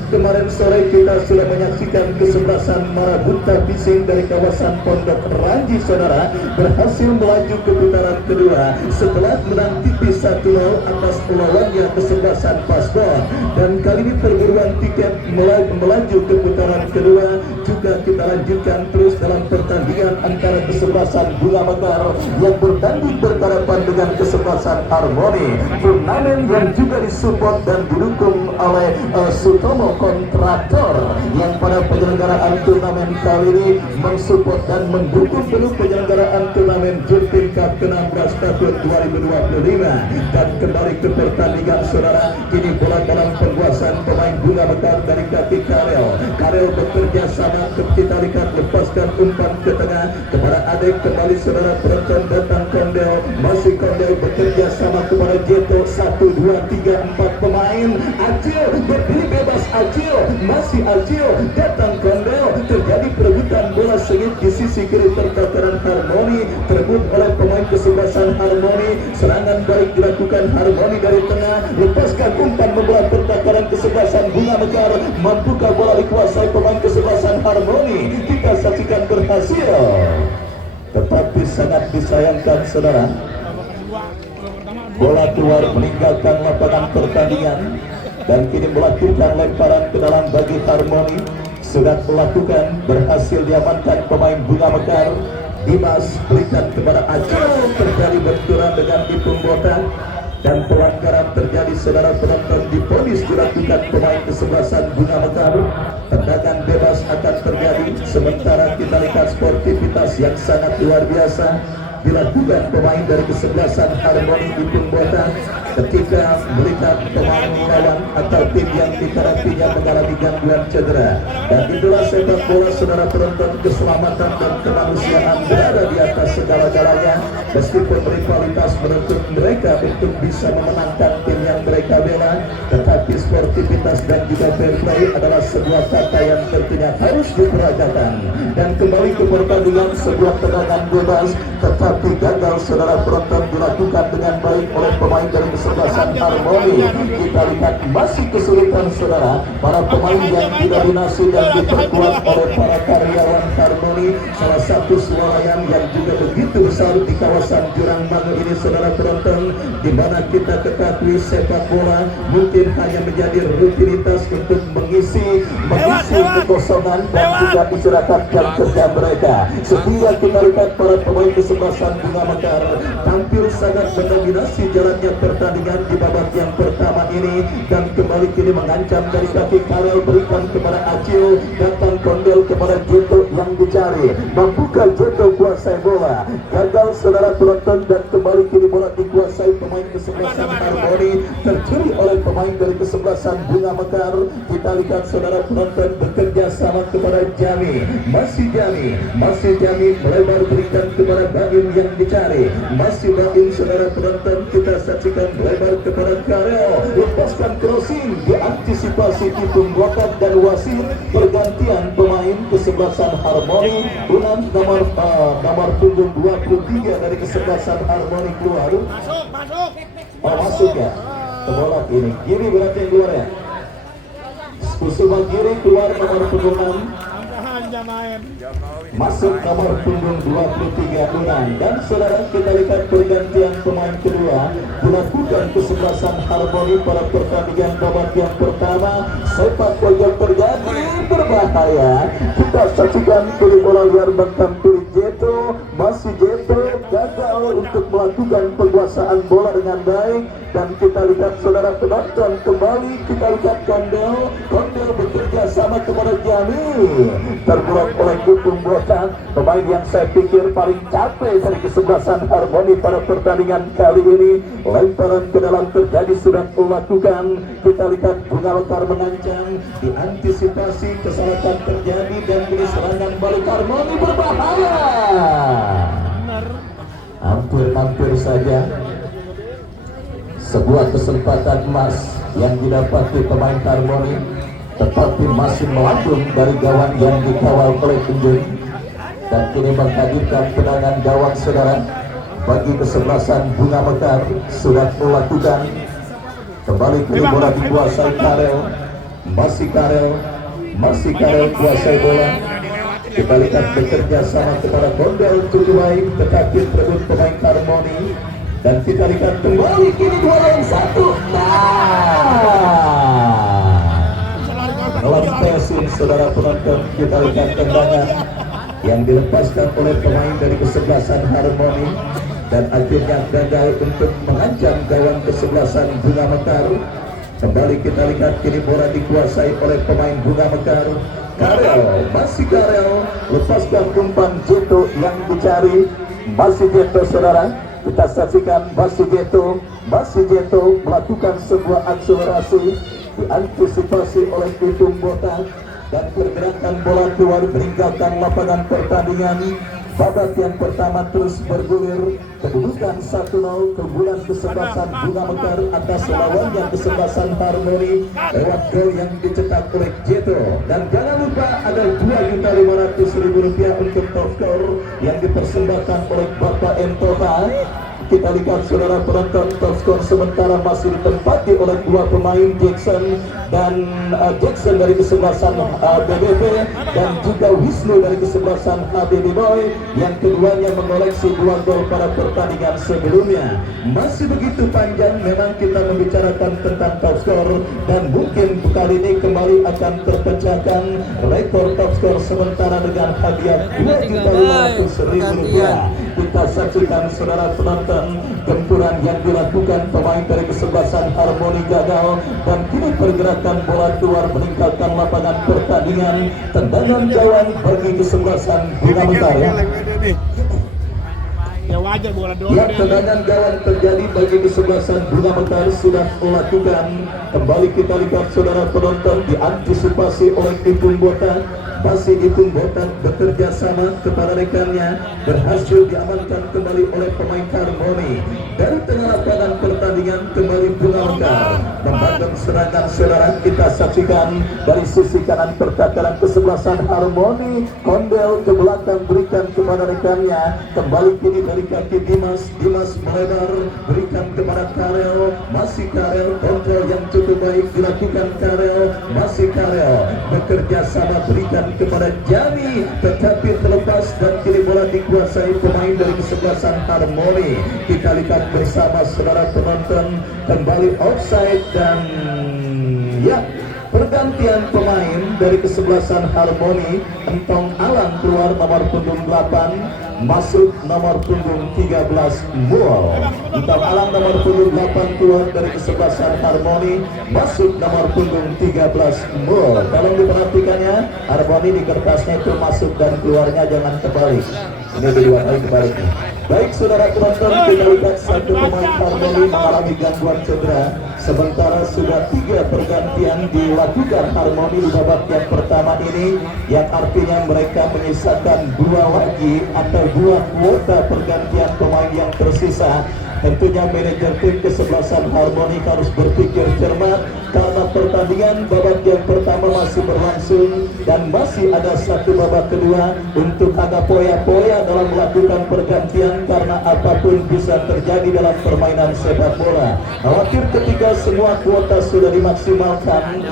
Kemarin sore kita sudah menyaksikan kesebelasan Marabunta Bising dari kawasan Pondok Ranji saudara berhasil melaju ke putaran kedua setelah menang tipis 1-0 atas lawannya kesebelasan Paspor. Dan kali ini perburuan tiket melaju ke putaran kedua juga kita lanjutkan terus dalam pertandingan antara kesebelasan Bunga Mekar yang bertanding berhadapan dengan kesebelasan Harmoni. Turnamen yang juga disupport dan didukung oleh Sutomo Kontraktor yang pada penyelenggaraan turnamen kali ini mensupport dan mendukung penuh penyelenggaraan turnamen Jurtim Cup ke-16 tahun 2025. Dan kembali ke pertandingan saudara, kini bola dalam penguasaan pemain Bunga Mekar dari kaki Karel bekerja sama, kita lihat lepaskan umpan ke tengah kepada Adek, kembali saudara penonton datang Kondel, masih Kondel bekerja sama kepada Jeto, 1, 2, 3, 4 pemain. Acil berdiri bebas, Acil masih Acil datang Kondel, terjadi perebutan bola sengit di sisi kiri pertahanan Harmoni, terebut oleh pemain kesebelasan Harmoni. Serangan baik dilakukan Harmoni dari tengah, lepaskan umpan membola pertahanan kesebelasan Bunga Mekar, mampukah bola dikuasai pemain kesebelasan Harmoni? Kita saksikan berhasil, tetapi sangat disayangkan saudara, bola keluar meninggalkan lapangan pertandingan dan kini melakukan lemparan ke dalam bagi Harmoni. Sudah melakukan, berhasil diamankan pemain Bunga Mekar. Dimas berikan kepada Acil, terjadi benturan dengan Ipung Botak dan pelanggaran terjadi saudara penonton, diponis dilakukan pemain kesebelasan Bunga Mekar. Tendangan bebas akan terjadi, sementara kita lihat sportivitas yang sangat luar biasa dilakukan pemain dari kesebelasan Harmoni Ipung Botak ketika melihat pemain lawan atau tim yang dikarantina mengalami gangguan cedera. Dan itulah sepak bola saudara penonton, keselamatan dan kemanusiaan berada di atas segala-galanya. Meskipun rivalitas menuntut mereka untuk bisa memenangkan tim yang mereka bela, tetapi sportivitas dan juga fair play adalah sebuah kata yang tentunya harus diperagakan. Dan kembali ke pertandingan, sebuah tendangan bebas tetapi gagal saudara penonton dilakukan dengan baik oleh pemain dari kesebelasan Harmoni. Kita lihat masih kesulitan saudara para pemain yang dinominasi dan diperkuat oleh para karyawan Harmoni, salah satu swalayan yang juga begitu besar di kawasan Jurang Mangu ini saudara penonton, di mana kita ketahui sepak bola mungkin hanya menjadi rutinitas untuk mengisi kekosongan dan juga istirahat jam kerja mereka. Sehingga kita lihat para pemain kesebelasan Bunga Mekar tampil sangat mendominasi jalannya pertandingan di babak yang pertama ini. Dan kembali kini mengancam dari kaki Karel, berikan kepada Acil, datang Kondel kepada Jeto yang dicari, membuka Jeto kuasai bola, gagal saudara penonton. Dan kembali kini bola dikuasai pemain kesebelasan Harmoni, tercuri oleh pemain dari kesebelasan Bunga Mekar. Kita lihat saudara penonton bekerja sama kepada Jami, masih Jami melebar berikan kepada Baim yang dicari, masih Baim saudara penonton. Kita saksikan melebar kepada Karel, lepaskan crossing, diantisipasi Ipung Botak dan wasit. Pergantian pemain kesebelasan Harmoni, Unan nomor punggung 23 dari kesebelasan Harmoni keluar. Masuk ya. bola ini kiri berarti yang keluar ya. Kusuma kiri keluar nomor punggung 6. Hanya main. Masuk nomor punggung 23 Dunan. Dan saudara, kita lihat pergantian pemain kedua dilakukan kesebelasan Harmoni pada pertandingan babak yang pertama. Sepak pojok terjadi berbahaya. Kita saksikan kiri bola liar bentang kiri Jeto. Masih Jeto gagal untuk melakukan penguasaan bola dengan baik. Dan kita lihat saudara penonton kembali, kita lihat Kondel bekerja sama kepada Jami, terblok oleh Kutung Botak, pemain yang saya pikir paling capek dari kesebelasan Harmoni pada pertandingan kali ini. Lemparan ke dalam terjadi sudah melakukan, kita lihat Bunga Lekar mengancam, diantisipasi kesalahan terjadi dan kini serangan balik Harmoni berbahaya. Hampir saja sebuah kesempatan emas yang didapati pemain Harmoni, tetapi masih melambung dari gawang yang dikawal oleh Tunjung. Dan kini menghadirkan tendangan gawang saudara bagi kesebelasan Bunga Mekar. Sudah melakukan kembali kini bola dikuasai Karel. Masih Karel kuasai bola. Kita lihat bekerja sama kepada Kondel cukup baik, tetapi terbut pemain Harmoni. Dan kita lihat kembali kini 2 lawan 1. Melampiaskan saudara penonton, kita lihat tendangan yang dilepaskan oleh pemain dari kesebelasan Harmoni dan akhirnya gagal untuk mengancam gawang kesebelasan Bunga Mekar. Kembali kita lihat kini bola dikuasai oleh pemain Bunga Mekar. Masih Karel lepaskan umpan Jeto yang dicari. Masih Jeto saudara, kita saksikan masih Jeto melakukan sebuah akselerasi, diantisipasi oleh Kutung Botak dan pergerakan bola keluar meninggalkan lapangan pertandingan. Babak yang pertama terus bergulir, kedudukan 1-0 keunggulan kesebelasan Bunga Mekar atas lawannya kesebelasan Harmoni lewat gol yang dicetak oleh Jeto. Dan jangan lupa ada Rp2.500.000 untuk top skor yang dipersembahkan oleh Bapak Entoha. Kita lihat saudara penonton, top skor sementara masih ditempati oleh dua pemain Jackson dari kesebelasan BBV dan juga Wisnu dari kesebelasan HBB Boy yang keduanya mengoleksi 2 gol pada pertandingan sebelumnya. Masih begitu panjang memang kita membicarakan tentang top skor dan mungkin kali ini kembali akan terpecahkan rekor top skor sementara dengan hadiah Rp2.500.000. Kita saksikan saudara penonton benturan yang dilakukan pemain dari kesebelasan Harmoni gagal dan kini pergerakan bola keluar meninggalkan lapangan pertandingan. Tendangan gawang bagi kesebelasan Bunga Mekar ya. Ya wajar bola doang. Ya, tendangan gawang terjadi bagi kesebelasan Bunga Mekar sudah melakukan. Kembali kita lihat saudara penonton, diantisipasi oleh Kutung Botak. Masih Kutung Botak bekerja sama kepada rekannya, berhasil diamankan kembali oleh pemain Harmoni. Dari tengah lapangan pertandingan kembali Bunga Mekar membangun serangan saudara. Kita saksikan dari sisi kanan percakapan kesebelasan Harmoni, Kondel ke belakang berikan kepada rekannya, kembali kini dari kaki Dimas melebar berikan kepada Karel. Masih Karel, kontrol yang cukup baik dilakukan Karel. Masih Karel bekerja sama berikan kepada Jami, tetapi terlepas dan kini bola dikuasai pemain dari kesebelasan Harmoni. Kita lihat bersama saudara penonton, kembali offside dan ya, pergantian pemain dari kesebelasan Harmoni. Entong Alam keluar nomor punggung 8, masuk nomor punggung 13 Mul. Entong Alam nomor punggung 8 keluar dari kesebelasan Harmoni, masuk nomor punggung 13 Mul. Kalau diperhatikannya, Harmoni di kertasnya itu masuk dan keluarnya jangan kebalik. Ini kedua kali kebalik. Baik saudara penonton, kita lihat satu pemain Harmoni mengalami gangguan cedera. Sementara sudah 3 pergantian dilakukan Harmoni di babak yang pertama ini, yang artinya mereka menyisakan 2 lagi atau 2 kuota pergantian pemain yang tersisa. Tentunya manajer tim kesebelasan Harmoni harus berpikir cermat karena pertandingan babak yang pertama masih berlangsung. dan masih ada satu babak kedua untuk agak poya-poya dalam melakukan pergantian karena apapun bisa terjadi dalam permainan sepak bola. Khawatir ketika semua kuota sudah dimaksimalkan,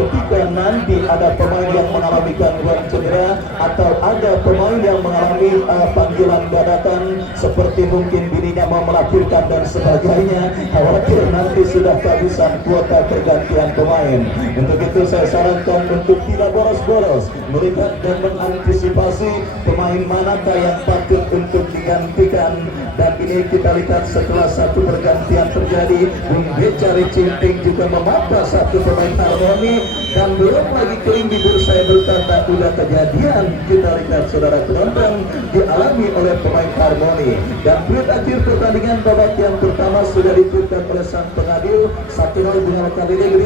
ketika nanti ada pemain yang mengalami gangguan cedera atau ada pemain yang mengalami panggilan dadakan seperti mungkin dirinya mau melahirkan dan sebagainya, khawatir nanti sudah kehabisan kuota pergantian pemain. Untuk itu saya sarankan untuk tidak boros-boros melihat dan mengantisipasi pemain manakah yang patut untuk digantikan. Dan ini kita lihat setelah satu pergantian terjadi, Bung Beca Cimping juga memata satu pemain Harmoni, dan belum lagi keinggi saya berkata udah kejadian kita lihat saudara penonton dialami oleh pemain Harmoni. Dan tweet akhir pertandingan babak yang pertama sudah ditutup oleh sang pengadil 1-0 dengan kali ini.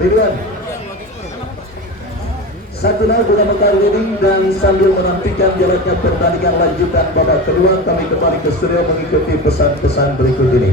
Ridwan 1-0 dengan Mekar leading. Dan sambil menantikan jalannya pertandingan lanjutan babak kedua, kami kembali ke studio mengikuti pesan-pesan berikut ini.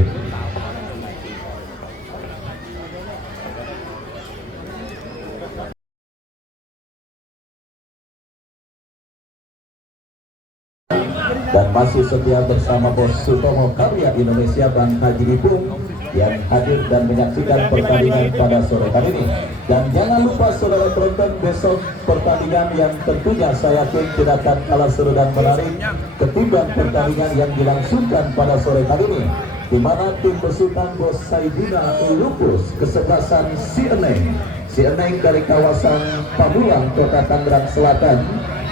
Dan masih setia bersama Bos Sutomo Karya Indonesia Bang Haji Dipung yang hadir dan menyaksikan pertandingan pada sore hari ini. Dan jangan lupa saudara penonton, besok pertandingan yang tentunya saya yakin tidak akan kalah seru dan menarik ketimbang pertandingan yang dilangsungkan pada sore hari ini, di mana tim besutan Bos Saidina Lupus kesebelasan Si Eneng dari kawasan Pamulang, Kota Tangerang Selatan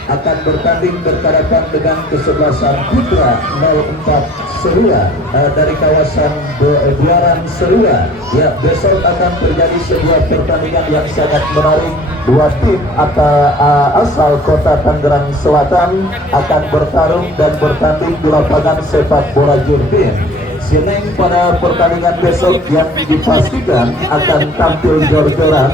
akan bertanding berhadapan dengan kesebelasan Putra 04 Serua dari kawasan Buaran Serua. Ya, besok akan terjadi sebuah pertandingan yang sangat menarik. Dua tim asal Kota Tangerang Selatan akan bertarung dan bertanding di lapangan sepak bola Jurtin. Sineng pada pertandingan besok yang dipastikan akan tampil jor-joran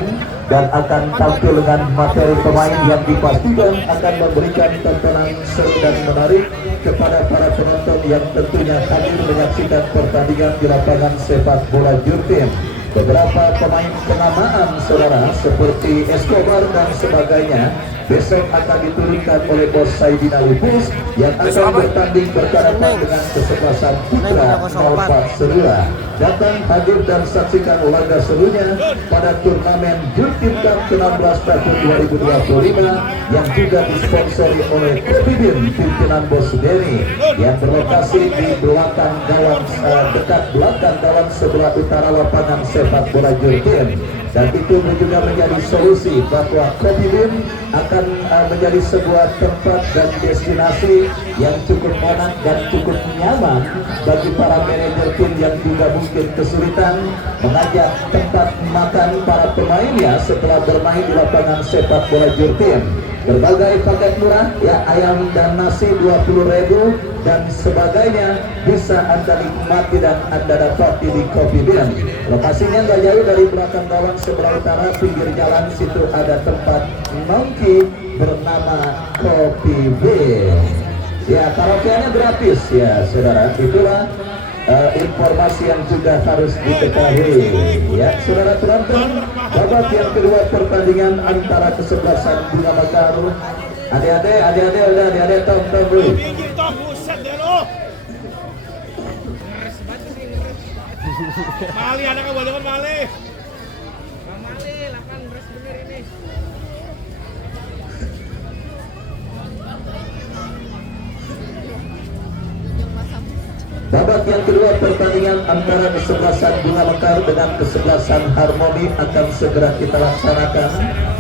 dan akan tampil dengan materi pemain yang dipastikan akan memberikan tontonan seru dan menarik kepada para penonton yang tentunya hadir menyaksikan pertandingan di lapangan sepak bola Jurtin. Beberapa pemain kenamaan saudara seperti Escobar dan sebagainya besok akan diturunkan oleh Bos Saidina Lupus yang akan bertanding berhadapan dengan kesebelasan Putra 04 Serua. Datang hadir dan saksikan laga serunya pada turnamen Jurtin Cup ke-16 tahun 2025 yang juga disponsori oleh Kopidin pimpinan Bos Denny yang berlokasi di belakang gawang dekat belakang gawang sebelah utara lapangan sepak bola Jurtin. Dan itu juga menjadi solusi bahwa Kopidin akan menjadi sebuah tempat dan destinasi yang cukup enak dan cukup nyaman bagi para manajer tim yang juga mungkin kesulitan mengajak tempat makan para pemainnya setelah bermain di lapangan sepak bola Jurtin. Berbagai paket murah, ya, ayam dan nasi 20.000 dan sebagainya bisa Anda nikmati dan Anda dapati di Kopidin. Lokasinya nggak jauh dari belakang gawang sebelah utara pinggir jalan, situ ada tempat nongki bernama Kopidin. Ya, karaokeannya gratis ya saudara. Itulah informasi yang juga harus diketahui ya saudara penonton. Babak yang kedua pertandingan antara kesebelasan Bunga Mekar. Adik-adik udah adik-adik tom dulu. Mali ada kan boleh Mali. Mali 8 beres bener ini. Babak yang kedua pertandingan antara kesebelasan Bunga Mekar dengan kesebelasan Harmoni akan segera kita laksanakan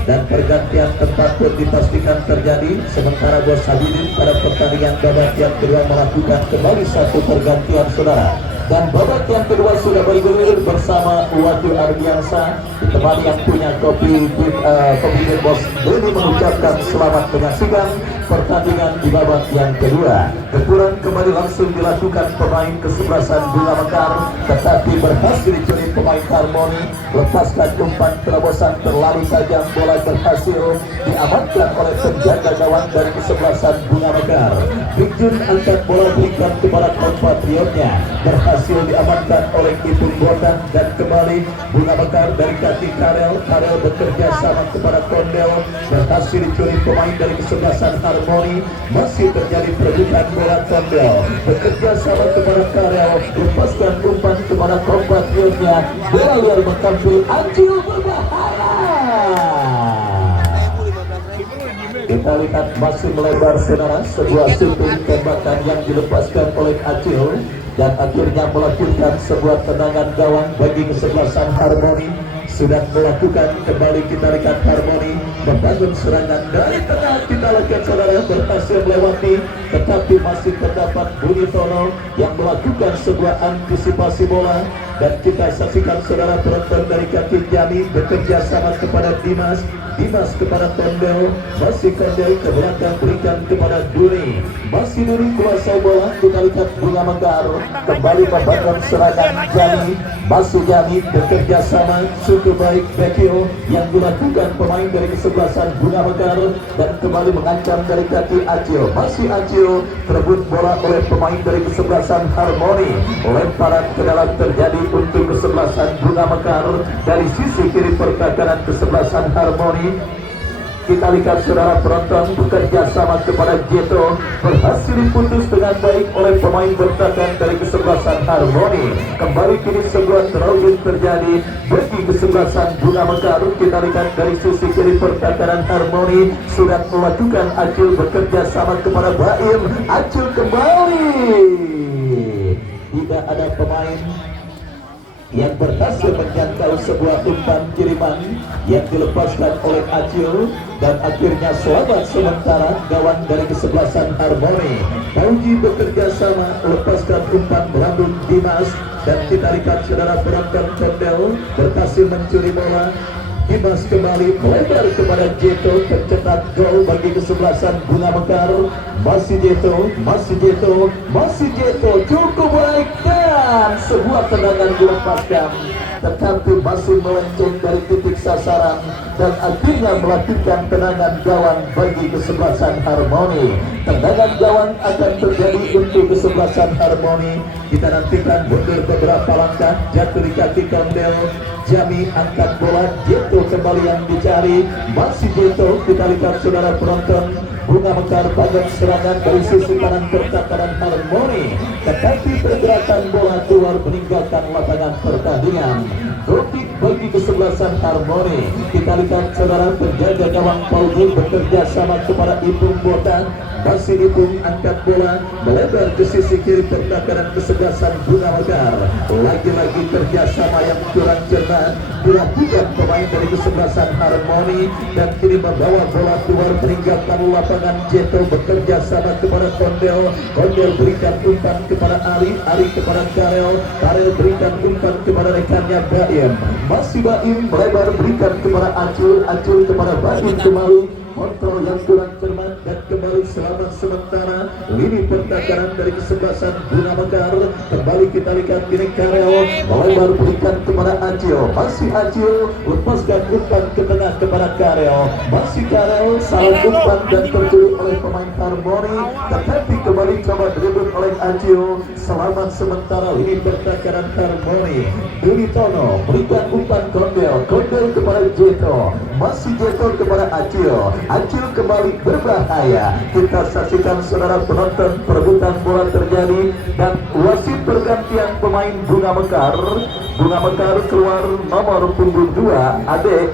dan pergantian tempat pun dipastikan terjadi. Sementara Bos Habibin pada pertandingan babak yang kedua melakukan kembali satu pergantian saudara. Dan babak yang kedua sudah bergulir bersama Wakil Ardiansa ditemani yang punya kopi Bos Denny mengucapkan selamat menyaksikan pertandingan di babak yang kedua. Gempuran kembali langsung dilakukan pemain kesebelasan Bunga Mekar, tetapi berhasil diculik pemain Harmoni, lepaskan umpan terobosan terlalu tajam, bola berhasil diamankan oleh penjaga gawang dari kesebelasan Bunga Mekar. Big Jun angkat bola berikan kepada kompatriotnya, berhasil diamankan oleh Ipung Botan dan kembali Bunga Mekar dari kaki Karel. Karel bekerja sama kepada Kondel, berhasil dicuri pemain dari kesebelasan Harmoni. Masih terjadi perebutan bola. Kondel bekerja sama kepada Karel, lepaskan umpan kepada kompatriotnya, bola luar mengambil Acil berbahaya. Kita lihat masih melebar saudara, sebuah shooting tembakan yang dilepaskan oleh Acil dan akhirnya melakukan sebuah tendangan gawang bagi kesebelasan Harmoni. Sudah melakukan, kembali kita lihat Harmoni membangun serangan dari tengah. Kita lihat saudara, berhasil melewati, tetapi masih terdapat Budi Tono yang melakukan sebuah antisipasi bola. Dan kita saksikan saudara, penonton dari kaki Jami bekerja sama kepada Dimas kepada Kondel, masih Kondel ke belakang berikan kepada Duri, masih Duri kuasai bola. Kita lihat Bunga Mekar kembali membangun serangan Jami, masih Jami bekerja sama cukup baik Bekio yang dilakukan pemain dari kesebelasan Bunga Mekar dan kembali mengancam dari kaki Acil, masih Acil terebut bola oleh pemain dari kesebelasan Harmoni. Lemparan ke dalam terjadi untuk kesebelasan Bunga Mekar dari sisi kiri pertahanan kesebelasan Harmoni. Kita lihat saudara penonton bekerja sama kepada Jeto, berhasil diputus dengan baik oleh pemain bertahan dari kesebelasan Harmoni. Kembali kini sebuah terlalu terjadi bagi kesebelasan Bunga Mekar. Kita lihat dari sisi kiri pertahanan Harmoni sudah melakukan Acil bekerja sama kepada Baim. Acil kembali, tidak ada pemain yang berhasil menjangkau sebuah umpan kiriman yang dilepaskan oleh Acil dan akhirnya selamat sementara gawang dari kesebelasan Harmoni. Pauji bekerja sama lepaskan umpan melambung Dimas dan kita lihat saudara penonton Kondel berhasil mencuri bola. Dimas kembali melebar kepada Jeto, tercetak gol bagi kesebelasan Bunga Mekar. Masih Jeto cukup baik dan sebuah tendangan dilepaskan, tetapi masih melenceng dari titik sasaran dan akhirnya melakukan tendangan gawang bagi kesebelasan Harmoni. Tendangan gawang akan terjadi untuk kesebelasan Harmoni. Kita nantikan mundur beberapa langkah, jatuh di kaki Kondel. Jami angkat bola, Jeto kembali yang dicari, masih Jeto. Kita lihat saudara penonton, Bunga Mekar bangun serangan dari sisi kanan pertahanan Harmoni, tetapi pergerakan bola keluar meninggalkan lapangan pertandingan. Gotik bagi kesebelasan Harmoni. Kita lihat saudara penjaga gawang Pauji bekerja sama kepada Ipung Botan. Masih Ipung angkat bola melebar ke sisi kiri pertahanan kesebelasan Bunga Mekar. Lagi-lagi kerjasama yang kurang cermat dilakukan pemain dari kesebelasan Harmoni dan kini membawa bola keluar meninggalkan lapangan. Jeto bekerja sama kepada Kondel. Kondel berikan umpan kepada Ali kepada Karel berikan umpan kepada rekannya Baim. Masih Baim melebar berikan kepada Acil kepada Baim kembali. Kontrol yang kurang cermat dan kembali selamat sementara lini pertahanan dari kesebelasan Bunga Mekar. Kembali kita lihat kini Karel melebar berikan kepada Acil, masih Acil lepaskan umpan ke tengah kepada Karel, masih Karel salah umpan dan tercuri oleh pemain Harmoni, tetapi kembali coba dribble oleh Acil. Selamat sementara lini pertahanan Harmoni. Budi Tono berikan umpan Kondel kepada Jeto, masih Jeto kepada Acil kembali berbahaya. Kita saksikan saudara penonton, perebutan bola terjadi dan wasit pergantian pemain Bunga Mekar. Bunga Mekar keluar nomor punggung 2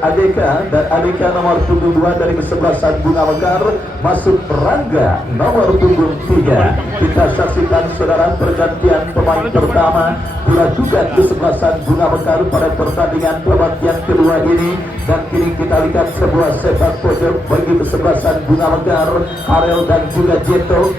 ADK dan ADK nomor punggung 2 dari kesebelasan Bunga Mekar, masuk Rangga nomor punggung 3. Kita saksikan saudara pergantian pemain pertama dilakukan kesebelasan Bunga Mekar pada pertandingan babak yang kedua ini dan kini kita lihat sebuah sepak pojok bagi kesebelasan Bunga Mekar. Karel dan juga Jeto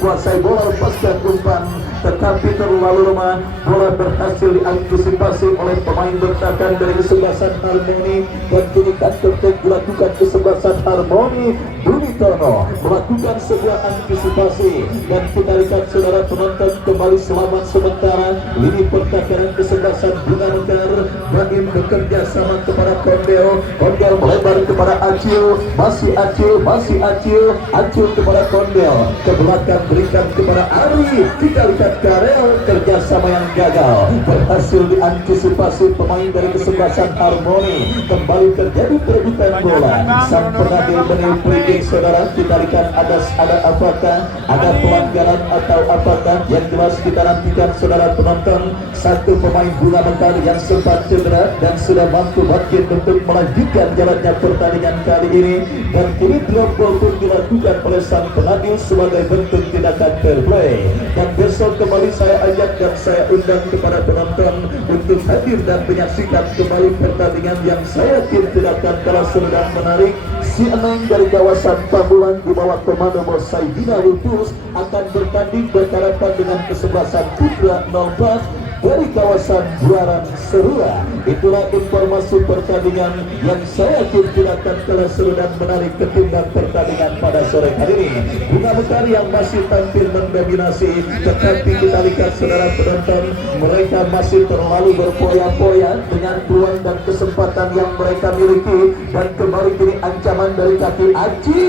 kuasai bola, lepaskan umpan tetapi terlalu lemah. Bola berhasil diantisipasi oleh pemain bertahan dari kesebelasan Harmoni, dan kini counter attack dilakukan kesebelasan Harmoni. Dunitono melakukan sebuah antisipasi, dan kita lihat saudara penonton kembali selamat sementara. Lini pertahanan kesebelasan Bunga Mekar. Baim bekerja sama kepada Kondel. Kondel melebar kepada Acil, masih Acil kepada Kondel, ke belakang berikan kepada Ari. Kita lihat Karel, kerjasama yang gagal, berhasil diantisipasi pemain dari kesebelasan Harmoni. Kembali terjadi perebutan bola. Sang pengambil menipu saudara. Kita lihat ada apakah ada pelanggaran atau apakah, yang jelas kita nantikan saudara penonton. Satu pemain Bunga Mekar yang sempat cedera dan sudah mampu bangkit untuk melanjutkan jalannya pertandingan kali ini, dan kini drop ball pun dilakukan oleh sang pengambil sebagai bentuk tindakan fair play. Dan besok kembali saya ajak dan saya undang kepada penonton untuk hadir dan menyaksikan kembali pertandingan yang saya yakin tidak akan kalah seru dan menarik. Si Eneng dari kawasan Pamulang di bawah komando Bos Saidina Lupus akan bertanding berhadapan dengan kesebelasan Putra 04 dari kawasan Buaran Serua. Itulah informasi pertandingan yang saya yakin tidak akan kalah seru dan menarik ketimbang pertandingan pada sore hari ini. Bunga Mekar yang masih tampil mendominasi, tetapi kita lihat saudara penonton, mereka masih terlalu berpoya-poya dengan peluang dan kesempatan yang mereka miliki, dan kembali kini ancaman dari kaki Aji.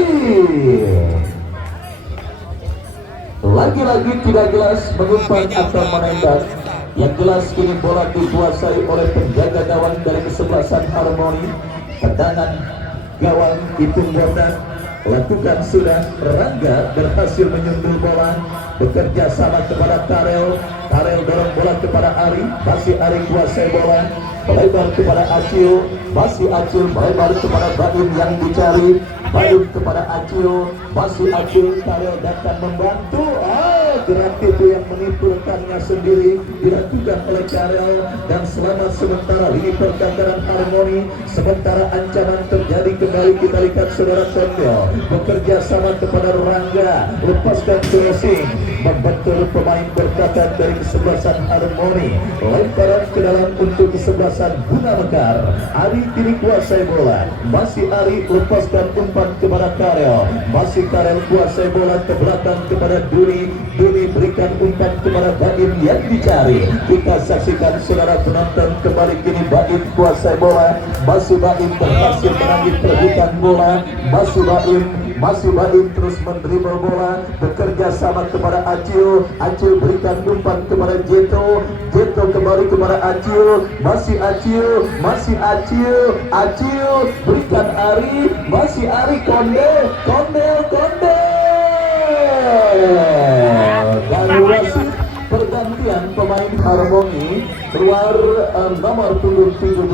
Lagi-lagi tidak jelas mengumpan atau menembak. Yang jelas kini bola dikuasai oleh penjaga gawang dari kesebelasan Harmoni. Tendangan gawang itu botak lakukan sudah. Rangga berhasil menyundul bola, bekerja sama kepada Karel. Karel dorong bola kepada Ari, masih Ari kuasai bola, melebar kepada Acil, masih Acil melebar kepada Baim yang dicari. Baim kepada Acil, masih Acil. Karel datang membantu. Gerak itu yang menipu rekannya sendiri dilakukan oleh Karel, dan selamat sementara lini pertahanan Harmoni. Sementara ancaman terjadi kembali, kita lihat saudara Kondel bekerja sama kepada Rangga, lepaskan crossing, membentur pemain bertahan dari kesebelasan Harmoni. Lemparan ke dalam untuk kesebelasan Bunga Mekar. Ari kini kuasai bola, masih Ari lepaskan umpan kepada Karel, masih Karel kuasai bola ke belakang kepada Duri berikan umpan kepada Baim yang dicari. Kita saksikan saudara penonton kembali kini Baim kuasai bola, masih Baim berhasil menangis perebutan bola, masih Baim terus mendribble bola, bekerja sama kepada Acil. Acil berikan umpan kepada Jeto kembali kepada Acil, masih Acil berikan Ari, masih Ari. Kondel dari wasit pergantian pemain Harmoni keluar nomor punggung 17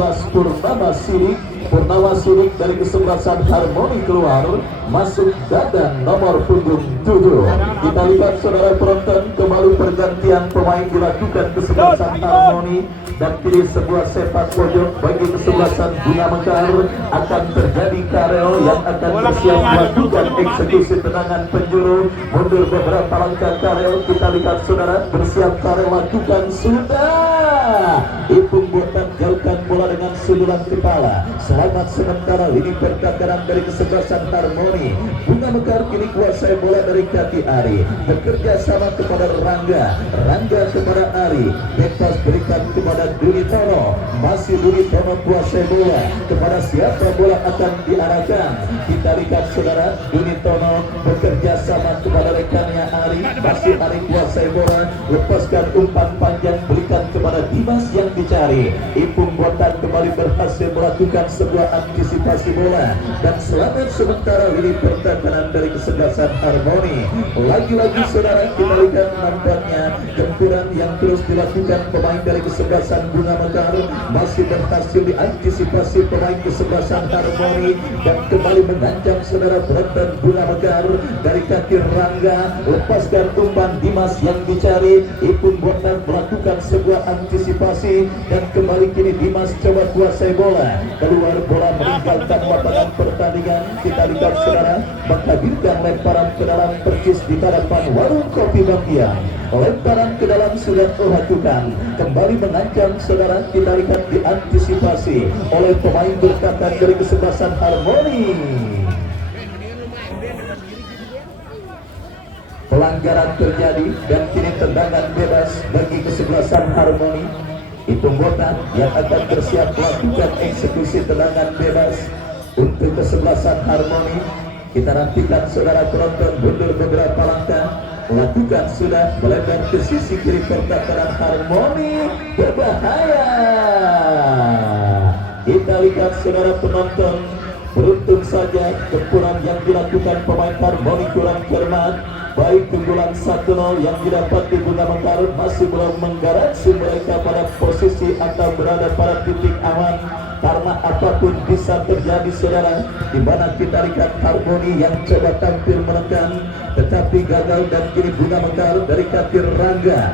Purnama Sidik dari kesebelasan Harmoni keluar, masuk Dadan nomor punggung 7. Kita lihat saudara penonton kembali pergantian pemain dilakukan kesebelasan Harmoni, dan kini sebuah sepak pojok bagi kesebelasan Bunga Mekar. Akan terjadi Karel yang akan bersiap melakukan eksekusi tendangan penjuru. Mundur beberapa langkah Karel, kita lihat saudara, bersiap Karel lakukan sudah. Ipung botak jauhkan bola dengan sundulan kepala. Selamat sementara lini pertahanan dari kesebelasan Harmoni. Bunga Mekar kini kuasai bola dari kaki Ari, bekerja sama kepada Rangga kepada Ari, bebas berikan kepada Dunitono, masih Dunitono kuasai bola. Kepada siapa bola akan diarahkan? Kita lihat saudara, Dunitono bekerja sama kepada rekannya Ari, masih Ari kuasai bola, lepaskan umpan panjang berikan kepada Dimas yang dicari. Ipung botak kembali berhasil melakukan sebuah antisipasi bola, dan selamat sementara lini pertahanan dari kesebelasan Harmoni. Lagi-lagi saudara, kita lihat nampaknya gempuran yang terus dilakukan pemain dari kesebelasan Bunga Mekar masih berhasil diantisipasi pemain kesebelasan Harmoni, dan kembali mengancam saudara penonton Bunga Mekar dari kaki Rangga, lepaskan umpan Dimas yang dicari. Ipung botak melakukan sebuah antisipasi, dan kembali kini Dimas coba kuat kuasai bola, keluar bola meninggalkan lapangan pertandingan. Kita lihat saudara, menghadirkan lemparan ke dalam persis di hadapan warung kopi Bambia. Lemparan ke dalam sudah dilakukan, kembali mengancam saudara. Kita lihat diantisipasi oleh pemain berkata dari kesebelasan Harmoni. Pelanggaran terjadi dan kini tendangan bebas bagi kesebelasan Harmoni. Itu botak yang akan bersiap melakukan eksekusi tendangan bebas untuk kesebelasan Harmoni. Kita nantikan saudara penonton mundur beberapa langkah, lakukan sudah melebar ke sisi kiri pertahanan Harmoni, berbahaya. Kita lihat saudara penonton, beruntung saja tempuran yang dilakukan pemain Harmoni kurang cermat. Baik keunggulan 1-0 yang didapat di Bunga Mekar masih belum menggaransi mereka pada posisi atau berada pada titik aman, karena apapun bisa terjadi saudara. Di mana kita lihat Harmoni yang coba tampil menekan tetapi gagal, dan kini Bunga Mekar dari kaki Rangga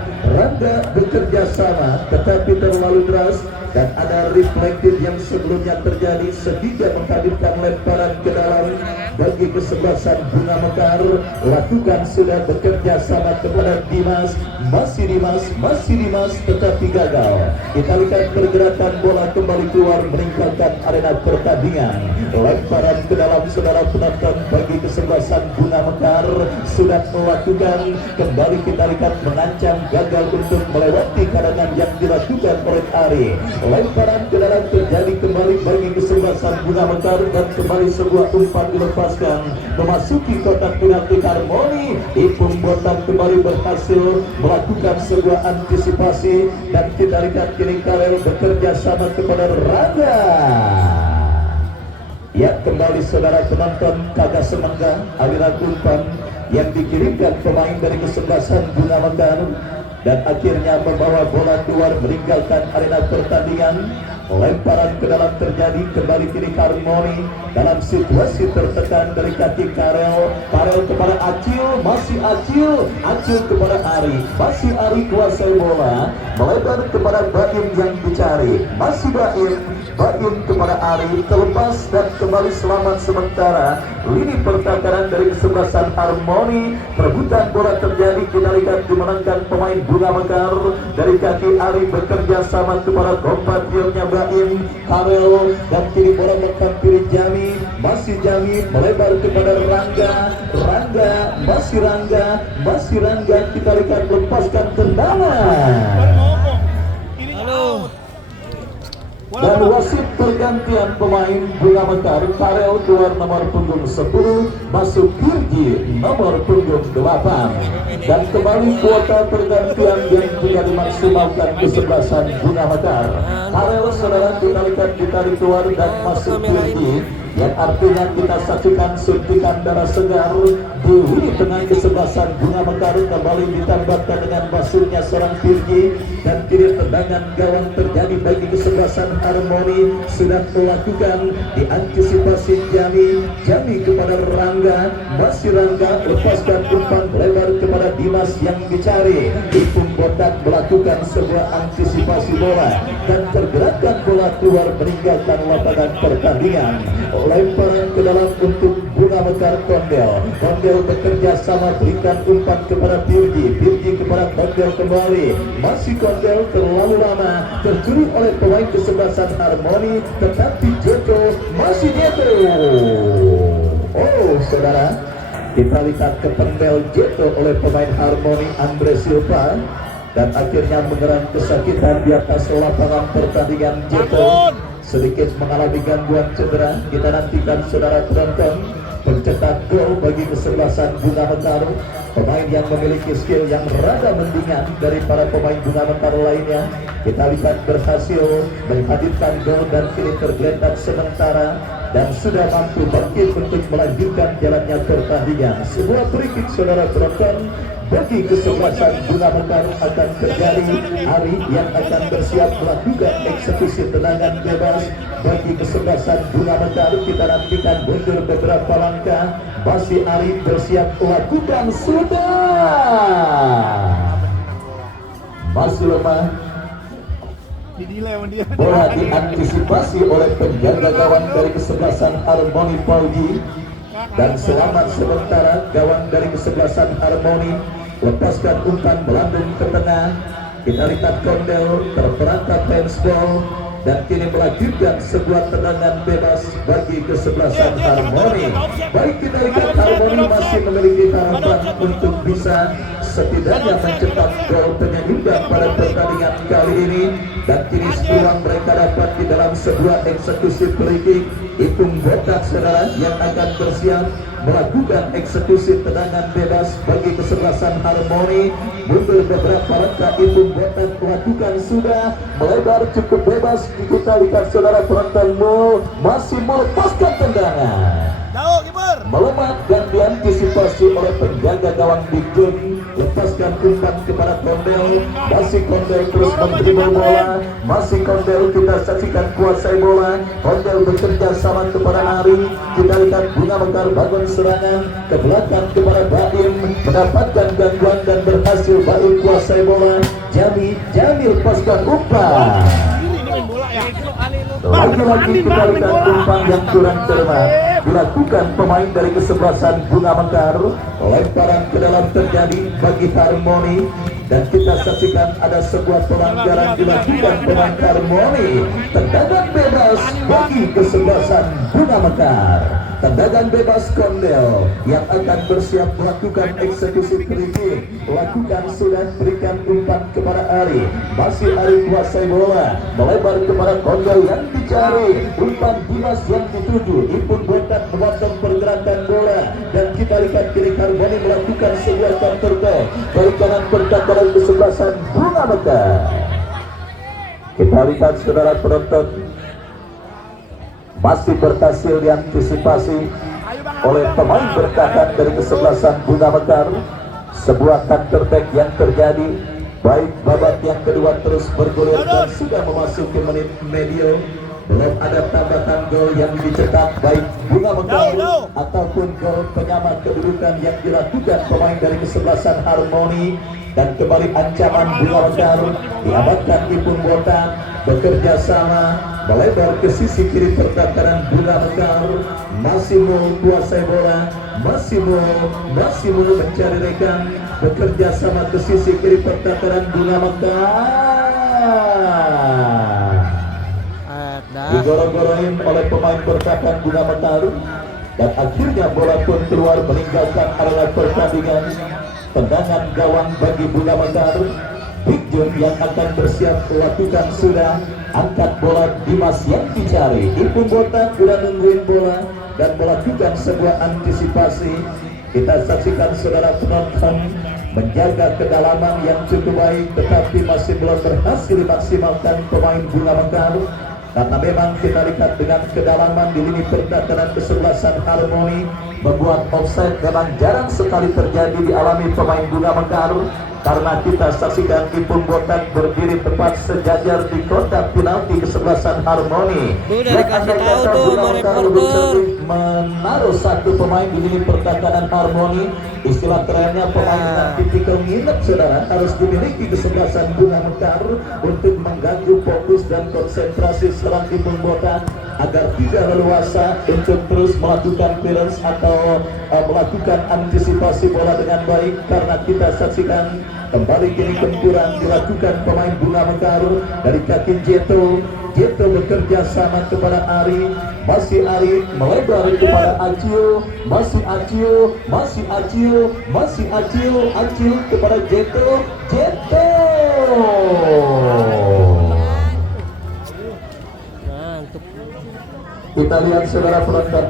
bekerja sama tetapi terlalu deras, dan ada reflektif yang sebelumnya terjadi sehingga menghadirkan lemparan ke dalam bagi kesebelasan Bunga Mekar. Lakukan sudah bekerja sama kepada Dimas, masih Dimas tetapi gagal. Kita lihat pergerakan bola kembali keluar meninggalkan arena pertandingan. Lemparan ke dalam saudara penonton bagi kesebelasan Bunga Mekar sudah melakukan, kembali kita lihat mengancam gagal untuk melewati karangan yang dilakukan oleh Ari. Lemparan ke dalam terjadi kembali bagi kesebelasan Bunga Mekar, dan kembali sebuah umpan dilepaskan memasuki kotak penalti Harmoni. Ipung Botak kembali berhasil melakukan sebuah antisipasi, dan kita lihat kini Karel bekerja sama kepada Rangga. Ya, kembali saudara penonton, kagak semangga aliran umpan yang dikirimkan pemain dari kesebelasan Bunga Mekar, dan akhirnya membawa bola keluar meninggalkan arena pertandingan. Lemparan ke dalam terjadi, kembali kini Harmoni dalam situasi tertekan dari kaki Karel kepada Acil, masih Acil kepada Ari, masih Ari kuasai bola, melebar kepada Baim yang dicari, masih Baim kepada Ari, terlepas dan kembali selamat sementara. Lini pertahanan dari kesebelasan Harmoni, perebutan bola terjadi, kita lihat dimenangkan pemain Bunga Mekar dari kaki Ari bekerja sama kepada kompatriotnya Baim, Karel, dan kini bola menghampiri Jami, masih Jami melebar kepada Rangga, masih Rangga, kita lihat lepaskan tendangan. Dan wasit pergantian pemain Bunga Mekar, Karel keluar nomor punggung 10, masuk Virgi nomor punggung 8. Dan kembali kuota pergantian yang sudah dimaksimalkan kesebelasan Bunga Mekar. Karel saudara kita lihat ditarik keluar dan masuk Virgi, yang artinya kita saksikan suntikan darah segar di lini tengah kesebelasan Bunga Mekar. Kembali ditambahkan dengan masuknya seorang Virgi, dan kini tendangan gawang terjadi bagi kesebelasan Harmoni. Sudah melakukan diantisipasi Jami kepada Rangga, masih Rangga, lepaskan umpan lebar kepada Dimas yang dicari. Ipung Botak melakukan sebuah antisipasi bola, dan pergerakan bola keluar meninggalkan lapangan pertandingan. Lemparan ke dalam untuk Bunga Mekar. Kondel bekerja sama berikan umpan kepada Virgi kepada Kondel kembali, masih Kondel terlalu lama tercuri oleh pemain kesebelasan Harmoni, tetapi Jeto, masih Jeto. Oh saudara, kita lihat kependel Jeto oleh pemain Harmoni Andre Silva, dan akhirnya mengerang kesakitan di atas lapangan pertandingan. Jeto sedikit mengalami gangguan cedera. Kita nantikan saudara penonton pencetak gol bagi kesebelasan Bunga Mekar, pemain yang memiliki skill yang rada mendingan dari para pemain Bunga Mekar lainnya. Kita lihat berhasil menghadirkan gol, dan kini tergeletak sementara dan sudah mampu bangkit untuk melanjutkan jalannya pertandingan. Sebuah free kick saudara penonton bagi kesebelasan Bunga Mekar akan terjadi. Ari yang akan bersiap melakukan eksekusi tendangan bebas bagi kesebelasan Bunga Mekar. Kita nantikan mundur beberapa langkah, masih Ari bersiap melakukan sudah, masih lemah. Di delay sama dia. Bola diantisipasi oleh penjaga gawang dari kesebelasan Harmoni Pauji, dan selamat sementara gawang dari kesebelasan Harmoni lepaskan umpan melambung ke tengah. Kita lihat Kondel terperangkap handsball dan kini melanjutkan sebuah tendangan bebas bagi kesebelasan Harmoni. Baik, kita lihat Harmoni masih memiliki harapan untuk bisa setidaknya mencetak gol penyumbang pada pertandingan kali ini, dan kini peluang mereka dapat di dalam sebuah eksekusi free kick. Ipung Botak saudara yang akan bersiap melakukan eksekusi tendangan bebas bagi kesebelasan Harmoni. Mundur beberapa langkah, Ipung Botak melakukan sudah melebar cukup bebas. Kita lihat saudara penonton masih melepaskan tendangan. Jauh kiper. Melemah dan diantisipasi oleh penjaga gawang Bijun. Lepaskan umpan kepada Kondel. Masih Kondel terus mendribble bola. Masih Kondel, kita saksikan kuasai bola. Kondel bekerja sama kepada Ari. Kita lihat Bunga Mekar bangun serangan ke belakang kepada Baim, mendapatkan gangguan dan berhasil Baim kuasai bola. Jamil lepaskan umpan. Ini main bola ya. Lagi-lagi kita lihat umpan yang kurang cermat dilakukan pemain dari kesebelasan Bunga Mekar. Lemparan ke dalam terjadi bagi Harmoni, dan kita saksikan ada sebuah pelanggaran dilakukan pemain Harmoni. Tendangan bebas bagi kesebelasan Bunga Mekar. Tendangan bebas Kondel yang akan bersiap melakukan eksekusi free kick. Lakukan sudah, berikan umpan kepada Ari. Masih Ari kuasai bola, melebar kepada Kondel yang dicari. Umpan Dimas yang dituju. Ipung Botak memotong pergerakan bola, dan kita lihat kiri Harmoni melakukan sebuah counter goal dari kanan pertahanan kesebelasan Bunga Mekar. Kita lihat saudara penonton, masih berhasil diantisipasi oleh pemain bertahan dari kesebelasan Bunga Mekar. Sebuah counter back yang terjadi. Baik, babak yang kedua terus bergulir dan sudah memasuki menit medio. Belum ada tambahan gol yang dicetak baik Bunga Mekar ataupun gol penyama kedudukan yang dilakukan pemain dari kesebelasan Harmoni. Dan kembali ancaman Bunga Mekar diamankan Ipung Botak, bekerja sama melebar ke sisi kiri pertahanan Bunga Mekar. Masih mau kuasai bola, masih mau mencari rekan, bekerja sama ke sisi kiri pertahanan Bunga Mekar. Digorong-gorongin oleh pemain pertahanan Bunga Mekar, dan akhirnya bola pun keluar meninggalkan area pertandingan. Tendangan gawang bagi Bunga Mekar. Bijun yang akan bersiap melakukan sudah, angkat bola Dimas yang dicari. Ipung Botak sudah nungguin bola dan melakukan sebuah antisipasi. Kita saksikan saudara penonton menjaga kedalaman yang cukup baik, tetapi masih belum berhasil dimaksimalkan pemain Bunga Mekar. Karena memang kita lihat dengan kedalaman di lini pertahanan kesebelasan Harmoni, membuat offside memang jarang sekali terjadi dialami pemain Bunga Mekar. Karena kita saksikan Ipung Botak berdiri tepat sejajar di kotak penalti kesebelasan Harmoni. Udah dikasih tahu tuh sama reporter. Menaruh satu pemain di lini pertahanan Harmoni. Istilah kerennya pemain dengan tipikal nginep saudara, harus dimiliki kesebelasan Bunga Mekar untuk mengganggu fokus dan konsentrasi serang Ipung Botak agar tidak leluasa untuk terus melakukan clearance atau melakukan antisipasi bola dengan baik. Karena kita saksikan kembali kini benturan dilakukan pemain Bunga Mekar dari kaki Jeto bekerja sama kepada Ari. Masih Ari melebar kepada Acil. Masih Acil kepada Jeto. Kita lihat saudara penonton.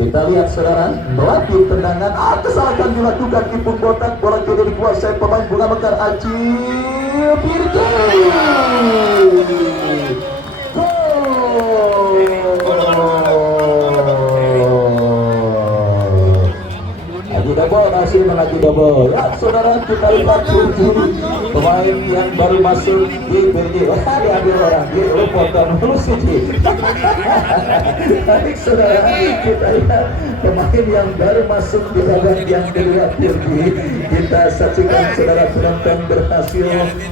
Kita lihat saudara, melatih tendangan. Kesalahan dilakukan Ipung Botak. Bola kini dikuasai pemain Bunga Mekar. Acil Pirjo. Lagi double, masih lagi double. Ya saudara, kita lihat Pirjo. pemain yang baru masuk di PRJ. Wah, diambil orang di potong dulu sih. Baik saudara, kita lihat pemain yang baru masuk di babak yang kedua PRJ. Kita saksikan saudara penonton berhasil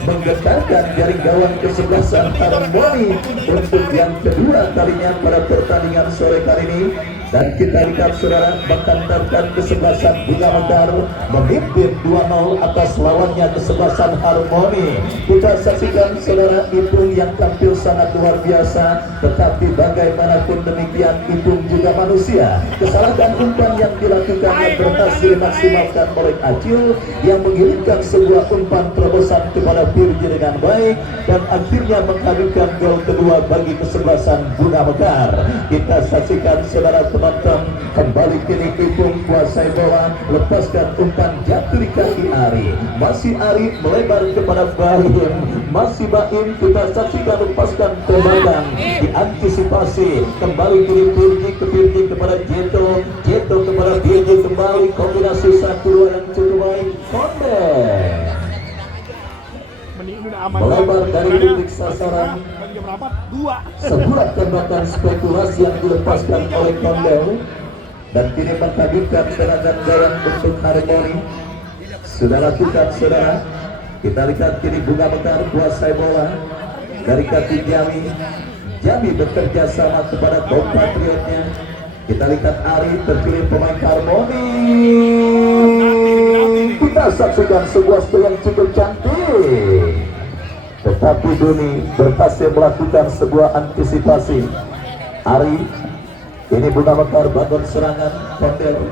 menggetarkan jaring gawang kesebelasan Harmoni untuk yang kedua kalinya pada pertandingan sore kali ini. Dan kita lihat saudara menghantarkan kesebelasan Bunga Mekar memimpin 2-0 atas lawannya kesebelasan Harmoni. Kita saksikan saudara Ipung yang tampil sangat luar biasa, tetapi bagaimanapun demikian Ipung juga manusia. Kesalahan umpan yang dilakukan yang berhasil dimaksimalkan oleh Acil yang mengirimkan sebuah umpan terobosan kepada Pirji dengan baik dan akhirnya menghadirkan gol kedua bagi kesebelasan Bunga Mekar. Kita saksikan saudara penonton kembali kini Ipung kuasai bola, lepaskan umpan jatuh di kaki Ari, masih Ari melebar kepada Baim, masih Baim kita saksikan lepaskan ke belakang, diantisipasi kembali kini Pirji ke Pirji kepada Jeto, Jeto kepada Pirji kembali, kombinasi 1-2 yang cukup baik. Konde melebar dari titik sasaran. Jam berapa? 2. Sebuah tembakan spekulasi yang dilepaskan oleh Kondel dan kini menghadirkan serangan gawang untuk Harmoni. Sudah lakukan saudara. Kita lihat kini Bunga Mekar kuasai bola dari kaki Jami. Jami bekerja sama kepada kompatriotnya. Kita lihat Ari terpilih pemain Harmoni. Kita saksikan sebuah skill yang cukup cantik, tetapi Doni berhasil melakukan sebuah antisipasi. Ari ini Bunga Mekar bangun serangan. Kondel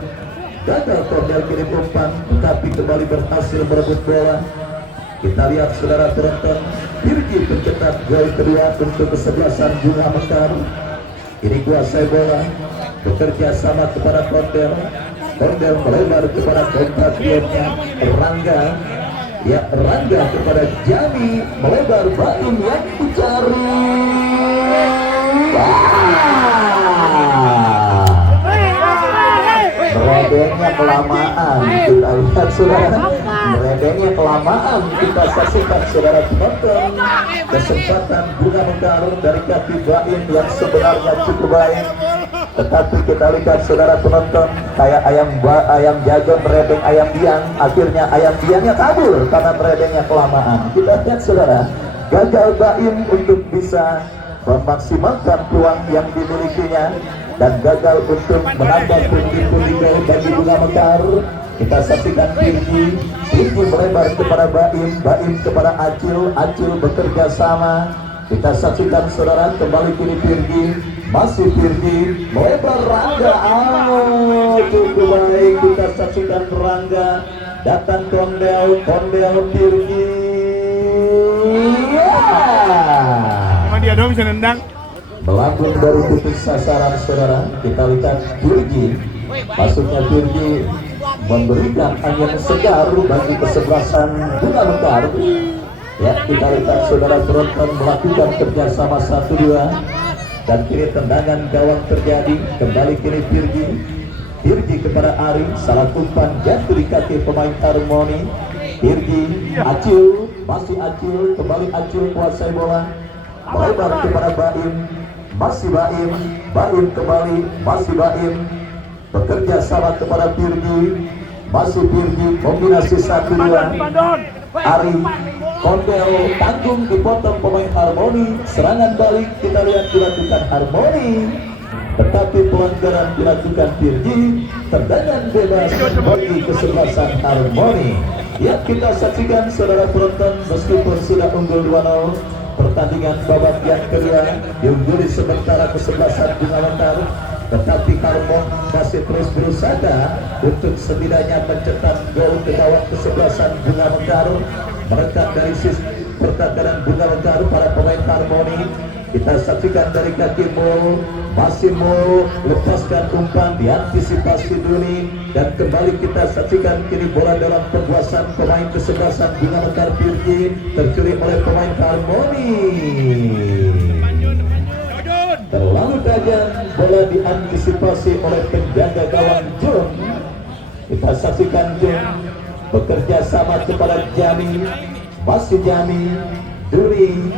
gagal, Kondel kirim umpan tetapi kembali berhasil merebut bola. Kita lihat saudara penonton, Pirji mencetak gol kedua untuk kesebelasan Bunga Mekar. Ini kuasai bola, bekerja sama kepada Kondel. Kondel melebar kepada kompatriotnya Rangga. Ya, Rangga kepada Jami, melebar Baim yang dicari. Meredengnya kelamaan, kita lihat saudara. Meredengnya kelamaan, kita saksikan saudara penonton. Kesempatan Bunga Mekar dari kaki Baim yang sebenarnya cukup baik, tetapi kita lihat saudara penonton kayak ayam jago meredeng ayam biang, akhirnya ayam biangnya kabur karena meredengnya kelamaan. Kita lihat saudara, gagal Baim untuk bisa memaksimalkan peluang yang dimilikinya dan gagal untuk menambah pundi-pundi gol bagi Bunga Mekar. Kita saksikan Pirji melebar kepada Baim, Baim kepada Acil, Acil bekerja sama. Kita saksikan saudara kembali kini Pirji, masih Pirji melebar Rangga. Cukup baik, kita saksikan Rangga datang Kondel, Kondel Pirji. Cuma dia doang bisa nendang. Melambung dari titik sasaran saudara. Kita lihat Pirji, masuknya Pirji memberikan angin segar bagi kesebelasan Bunga Mekar. Ya, kita lihat saudara penonton melakukan kerjasama 1-2 dan kini tendangan gawang terjadi. Kembali kini Pirji, Pirji kepada Ari, salah umpan jatuh di kaki pemain Harmoni. Pirji, Acil, masih Acil, kembali Acil kuasai bola, melebar kepada Baim, masih Baim, Baim kembali, masih Baim, bekerja sama kepada Pirji, masih Pirji, kombinasi 1-2. Ari, Kondel tanggung dipotong pemain Harmoni. Serangan balik kita lihat dilakukan Harmoni, tetapi pelanggaran dilakukan Pirji. Tendangan bebas bagi kesebelasan Harmoni. Ya, kita saksikan saudara penonton, meskipun sudah unggul 2-0, pertandingan babak yang kedua diungguli sementara kesebelasan Bunga Mekar, tetapi Harmoni masih terus berusaha untuk setidaknya mencetak gol ke gawang kesebelasan Bunga Mekar. Merekat dari sisi pertahanan Bunga Mekar para pemain Harmoni. Kita saksikan dari kaki Mo, masih Mo lepaskan umpan, diantisipasi Duni dan kembali kita saksikan kini bola dalam penguasaan pemain kesebelasan Bunga Mekar Pirji, tercuri oleh pemain Harmoni. Terlalu tajam, bola diantisipasi oleh penjaga gawang Jun. Kita saksikan Jun bekerja sama kepada Jami. masih Jami, Duni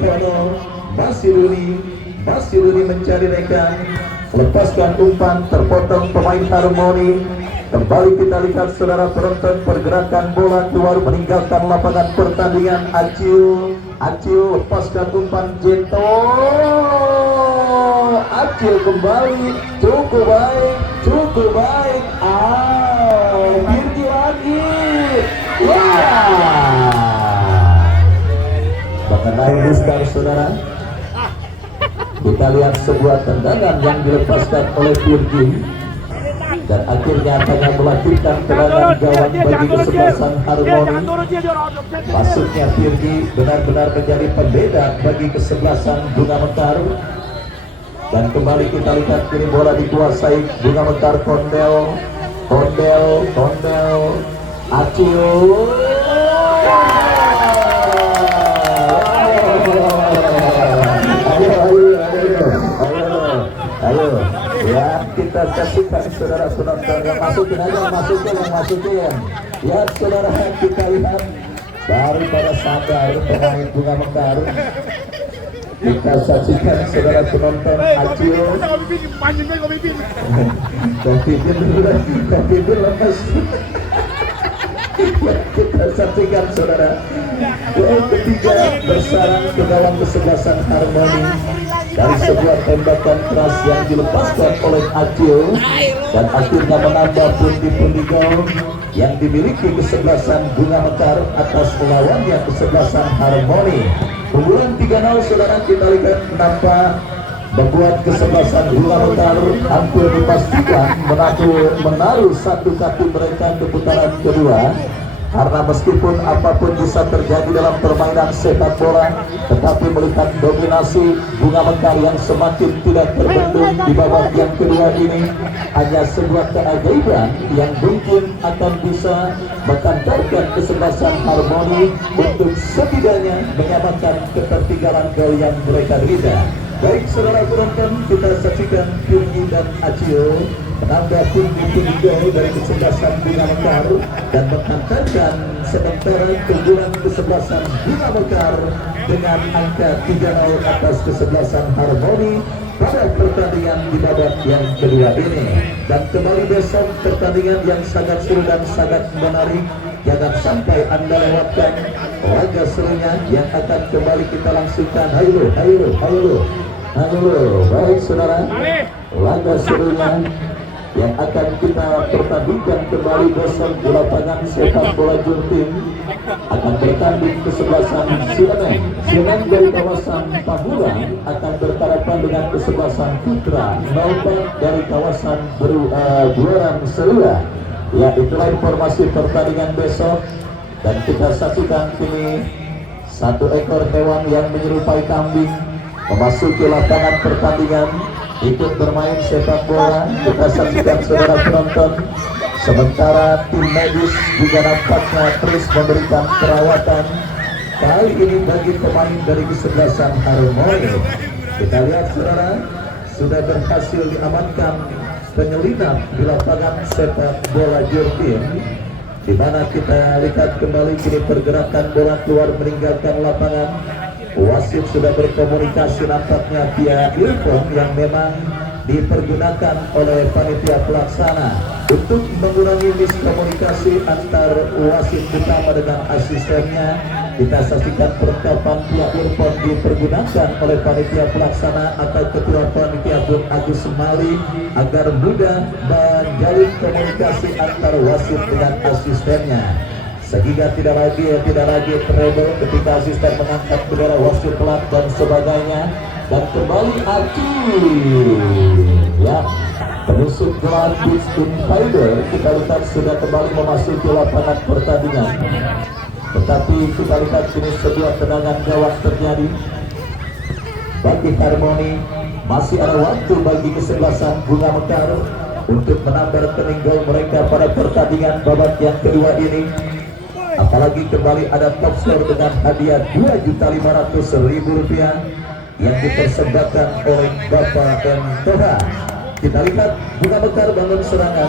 Tono, masih Duni mencari rekan, lepaskan umpan, terpotong pemain Harmoni. Kembali kita lihat saudara penonton, pergerakan bola keluar meninggalkan lapangan pertandingan. Acil lepaskan umpan, Jeto, Acil kembali, cukup baik, Birgi lagi, mengenai Mister saudara. Kita lihat sebuah tendangan yang dilepaskan oleh Birgi dan akhirnya hanya melahirkan tendangan gawang bagi kesebelasan Harmoni. Masuknya Birgi benar-benar menjadi pembeda bagi kesebelasan Bunga Mekar. Dan kembali kita lihat kini bola dikuasai Bunga Mekar. Kondel, Acil. Ayo, ya kita saksikan saudara penonton, yang masukin. Ya saudara, kita lihat daripada sadar pemain Bunga Mekar. Kita saksikan saudara penonton, Acil. Kopi lepas. Kita saksikan saudara, gol ketiga bersarang ke dalam kesebelasan Harmoni dari sebuah tembakan keras yang dilepaskan oleh Acil dan akhirnya menambah pundi-pundi gol yang dimiliki kesebelasan Bunga Mekar atas lawannya kesebelasan Harmoni. Keunggulan 3-0 saudara kita lihat nampak membuat kesebelasan Bunga Mekar hampir dipastikan menaruh satu kaki mereka ke putaran kedua. Karena meskipun apapun bisa terjadi dalam permainan sepak bola, tetapi melihat dominasi Bunga Mekar yang semakin tidak terbendung di babak yang kedua ini, hanya sebuah keajaiban yang mungkin akan bisa mengantarkan kesebelasan Harmoni untuk setidaknya menyamakan ketertinggalan gol yang mereka derita. Baik saudara penonton, kita saksikan Birgi dan Acil menambah pundi-pundi gol dari kesebelasan Bunga Mekar dan mengantarkan sementara keunggulan kesebelasan Bunga Mekar dengan angka 3-0 atas kesebelasan Harmoni pada pertandingan di babak yang kedua ini. Dan kembali besok pertandingan yang sangat seru dan sangat menarik. Jangan sampai Anda lewatkan laga serunya yang akan kembali kita langsungkan. Halo, baik saudara, laga serunya yang akan kita pertandingkan kembali besok di lapangan sepak bola Jurtim akan bertanding kesebelasan Sileneng dari kawasan Pamulang akan berhadapan dengan kesebelasan Putra Naubat dari kawasan Buaran Selua. Ya, itulah informasi pertandingan besok dan kita saksikan kini satu ekor hewan yang menyerupai kambing memasuki lapangan pertandingan ikut bermain sepak bola. Kita saksikan saudara penonton, sementara tim medis juga nampaknya terus memberikan perawatan kali ini bagi pemain dari kesebelasan Harmoni. Kita lihat saudara, sudah berhasil diamankan penyelinap di lapangan sepak bola Jurtim, di mana kita lihat kembali kini pergerakan bola keluar meninggalkan lapangan. Wasit sudah berkomunikasi nampaknya via earphone yang memang dipergunakan oleh panitia pelaksana untuk mengurangi miskomunikasi antar wasit utama dengan asistennya. Kita saksikan percakapan via earphone dipergunakan oleh panitia pelaksana atau ketua panitia Bung Agus Semali agar mudah menjalin komunikasi antar wasit dengan asistennya, sehingga tidak lagi trouble ketika asisten mengangkat bendera wasit pelat dan sebagainya. Dan kembali Acil, ya, penusuk gelar Beach Invader kita lihat sudah kembali memasuki lapangan pertandingan. Tetapi kita lihat kini sebuah tendangan gawang terjadi bagi Harmoni. Masih ada waktu bagi kesebelasan Bunga Mekar untuk menambah rekening gol mereka pada pertandingan babak yang kedua ini. Apalagi kembali ada top skor dengan hadiah Rp2.500.000 yang dipersembahkan oleh Bapak M. Toha. Kita lihat Bunga Mekar bangun serangan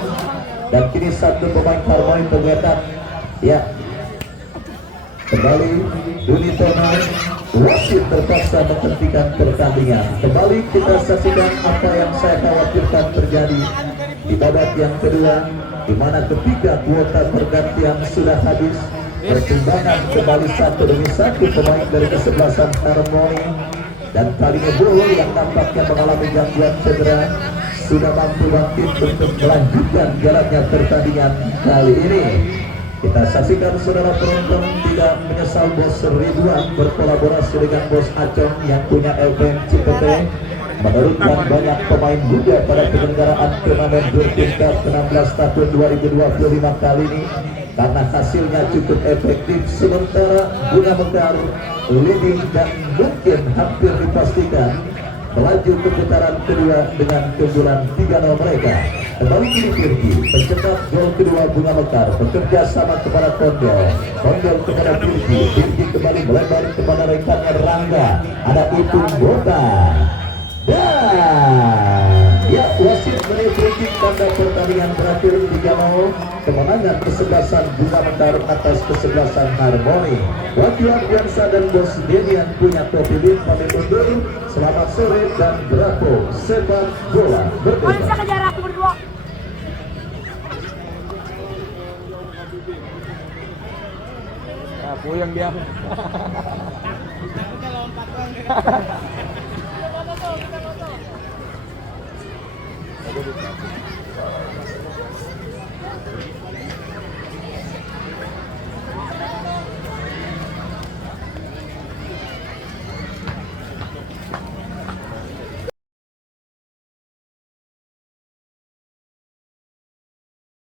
dan kini satu pemain Harmoni pengetan, ya, Kembali Dunitona, wasit terpaksa menghentikan pertandingan. Kembali kita saksikan apa yang saya khawatirkan terjadi di babak yang kedua, di mana ketika kuota pergantian sudah habis, pertimbangan kembali 1-1 pemain dari kesebelasan Harmoni, dan kalinya Bolo yang nampaknya mengalami gangguan cedera sudah mampu bangkit untuk melanjutkan jalannya pertandingan kali ini. Kita saksikan saudara penonton, tidak menyesal bos Ridwan berkolaborasi dengan bos Acong yang punya LPM Cipete menurunkan banyak pemain muda pada penyelenggaraan turnamen Jurtin Cup 16 tahun 2025 kali ini, karena hasilnya cukup efektif. Sementara Bunga Mekar leading dan mungkin hampir dipastikan melaju ke putaran kedua dengan keunggulan 3-0 mereka. Kembali kini Firgi, pencetak gol kedua Bunga Mekar bekerja sama kepada Kondol kepada Firgi kembali melebar kepada rekannya Rangga, ada Ipung Bota, dan ya wasit menilai tanda pertandingan berakhir 3-0, kemenangan kesebelasan Bunga Mekar atas kesebelasan Harmoni. Wakil Ardiansa dan Bos Denian punya topi pamit undur. Selamat sore dan bravo sepak bola berbeda. Bisa kejar aku berdua. Nah, puyeng dia. Takutnya lompat doang. Kita foto.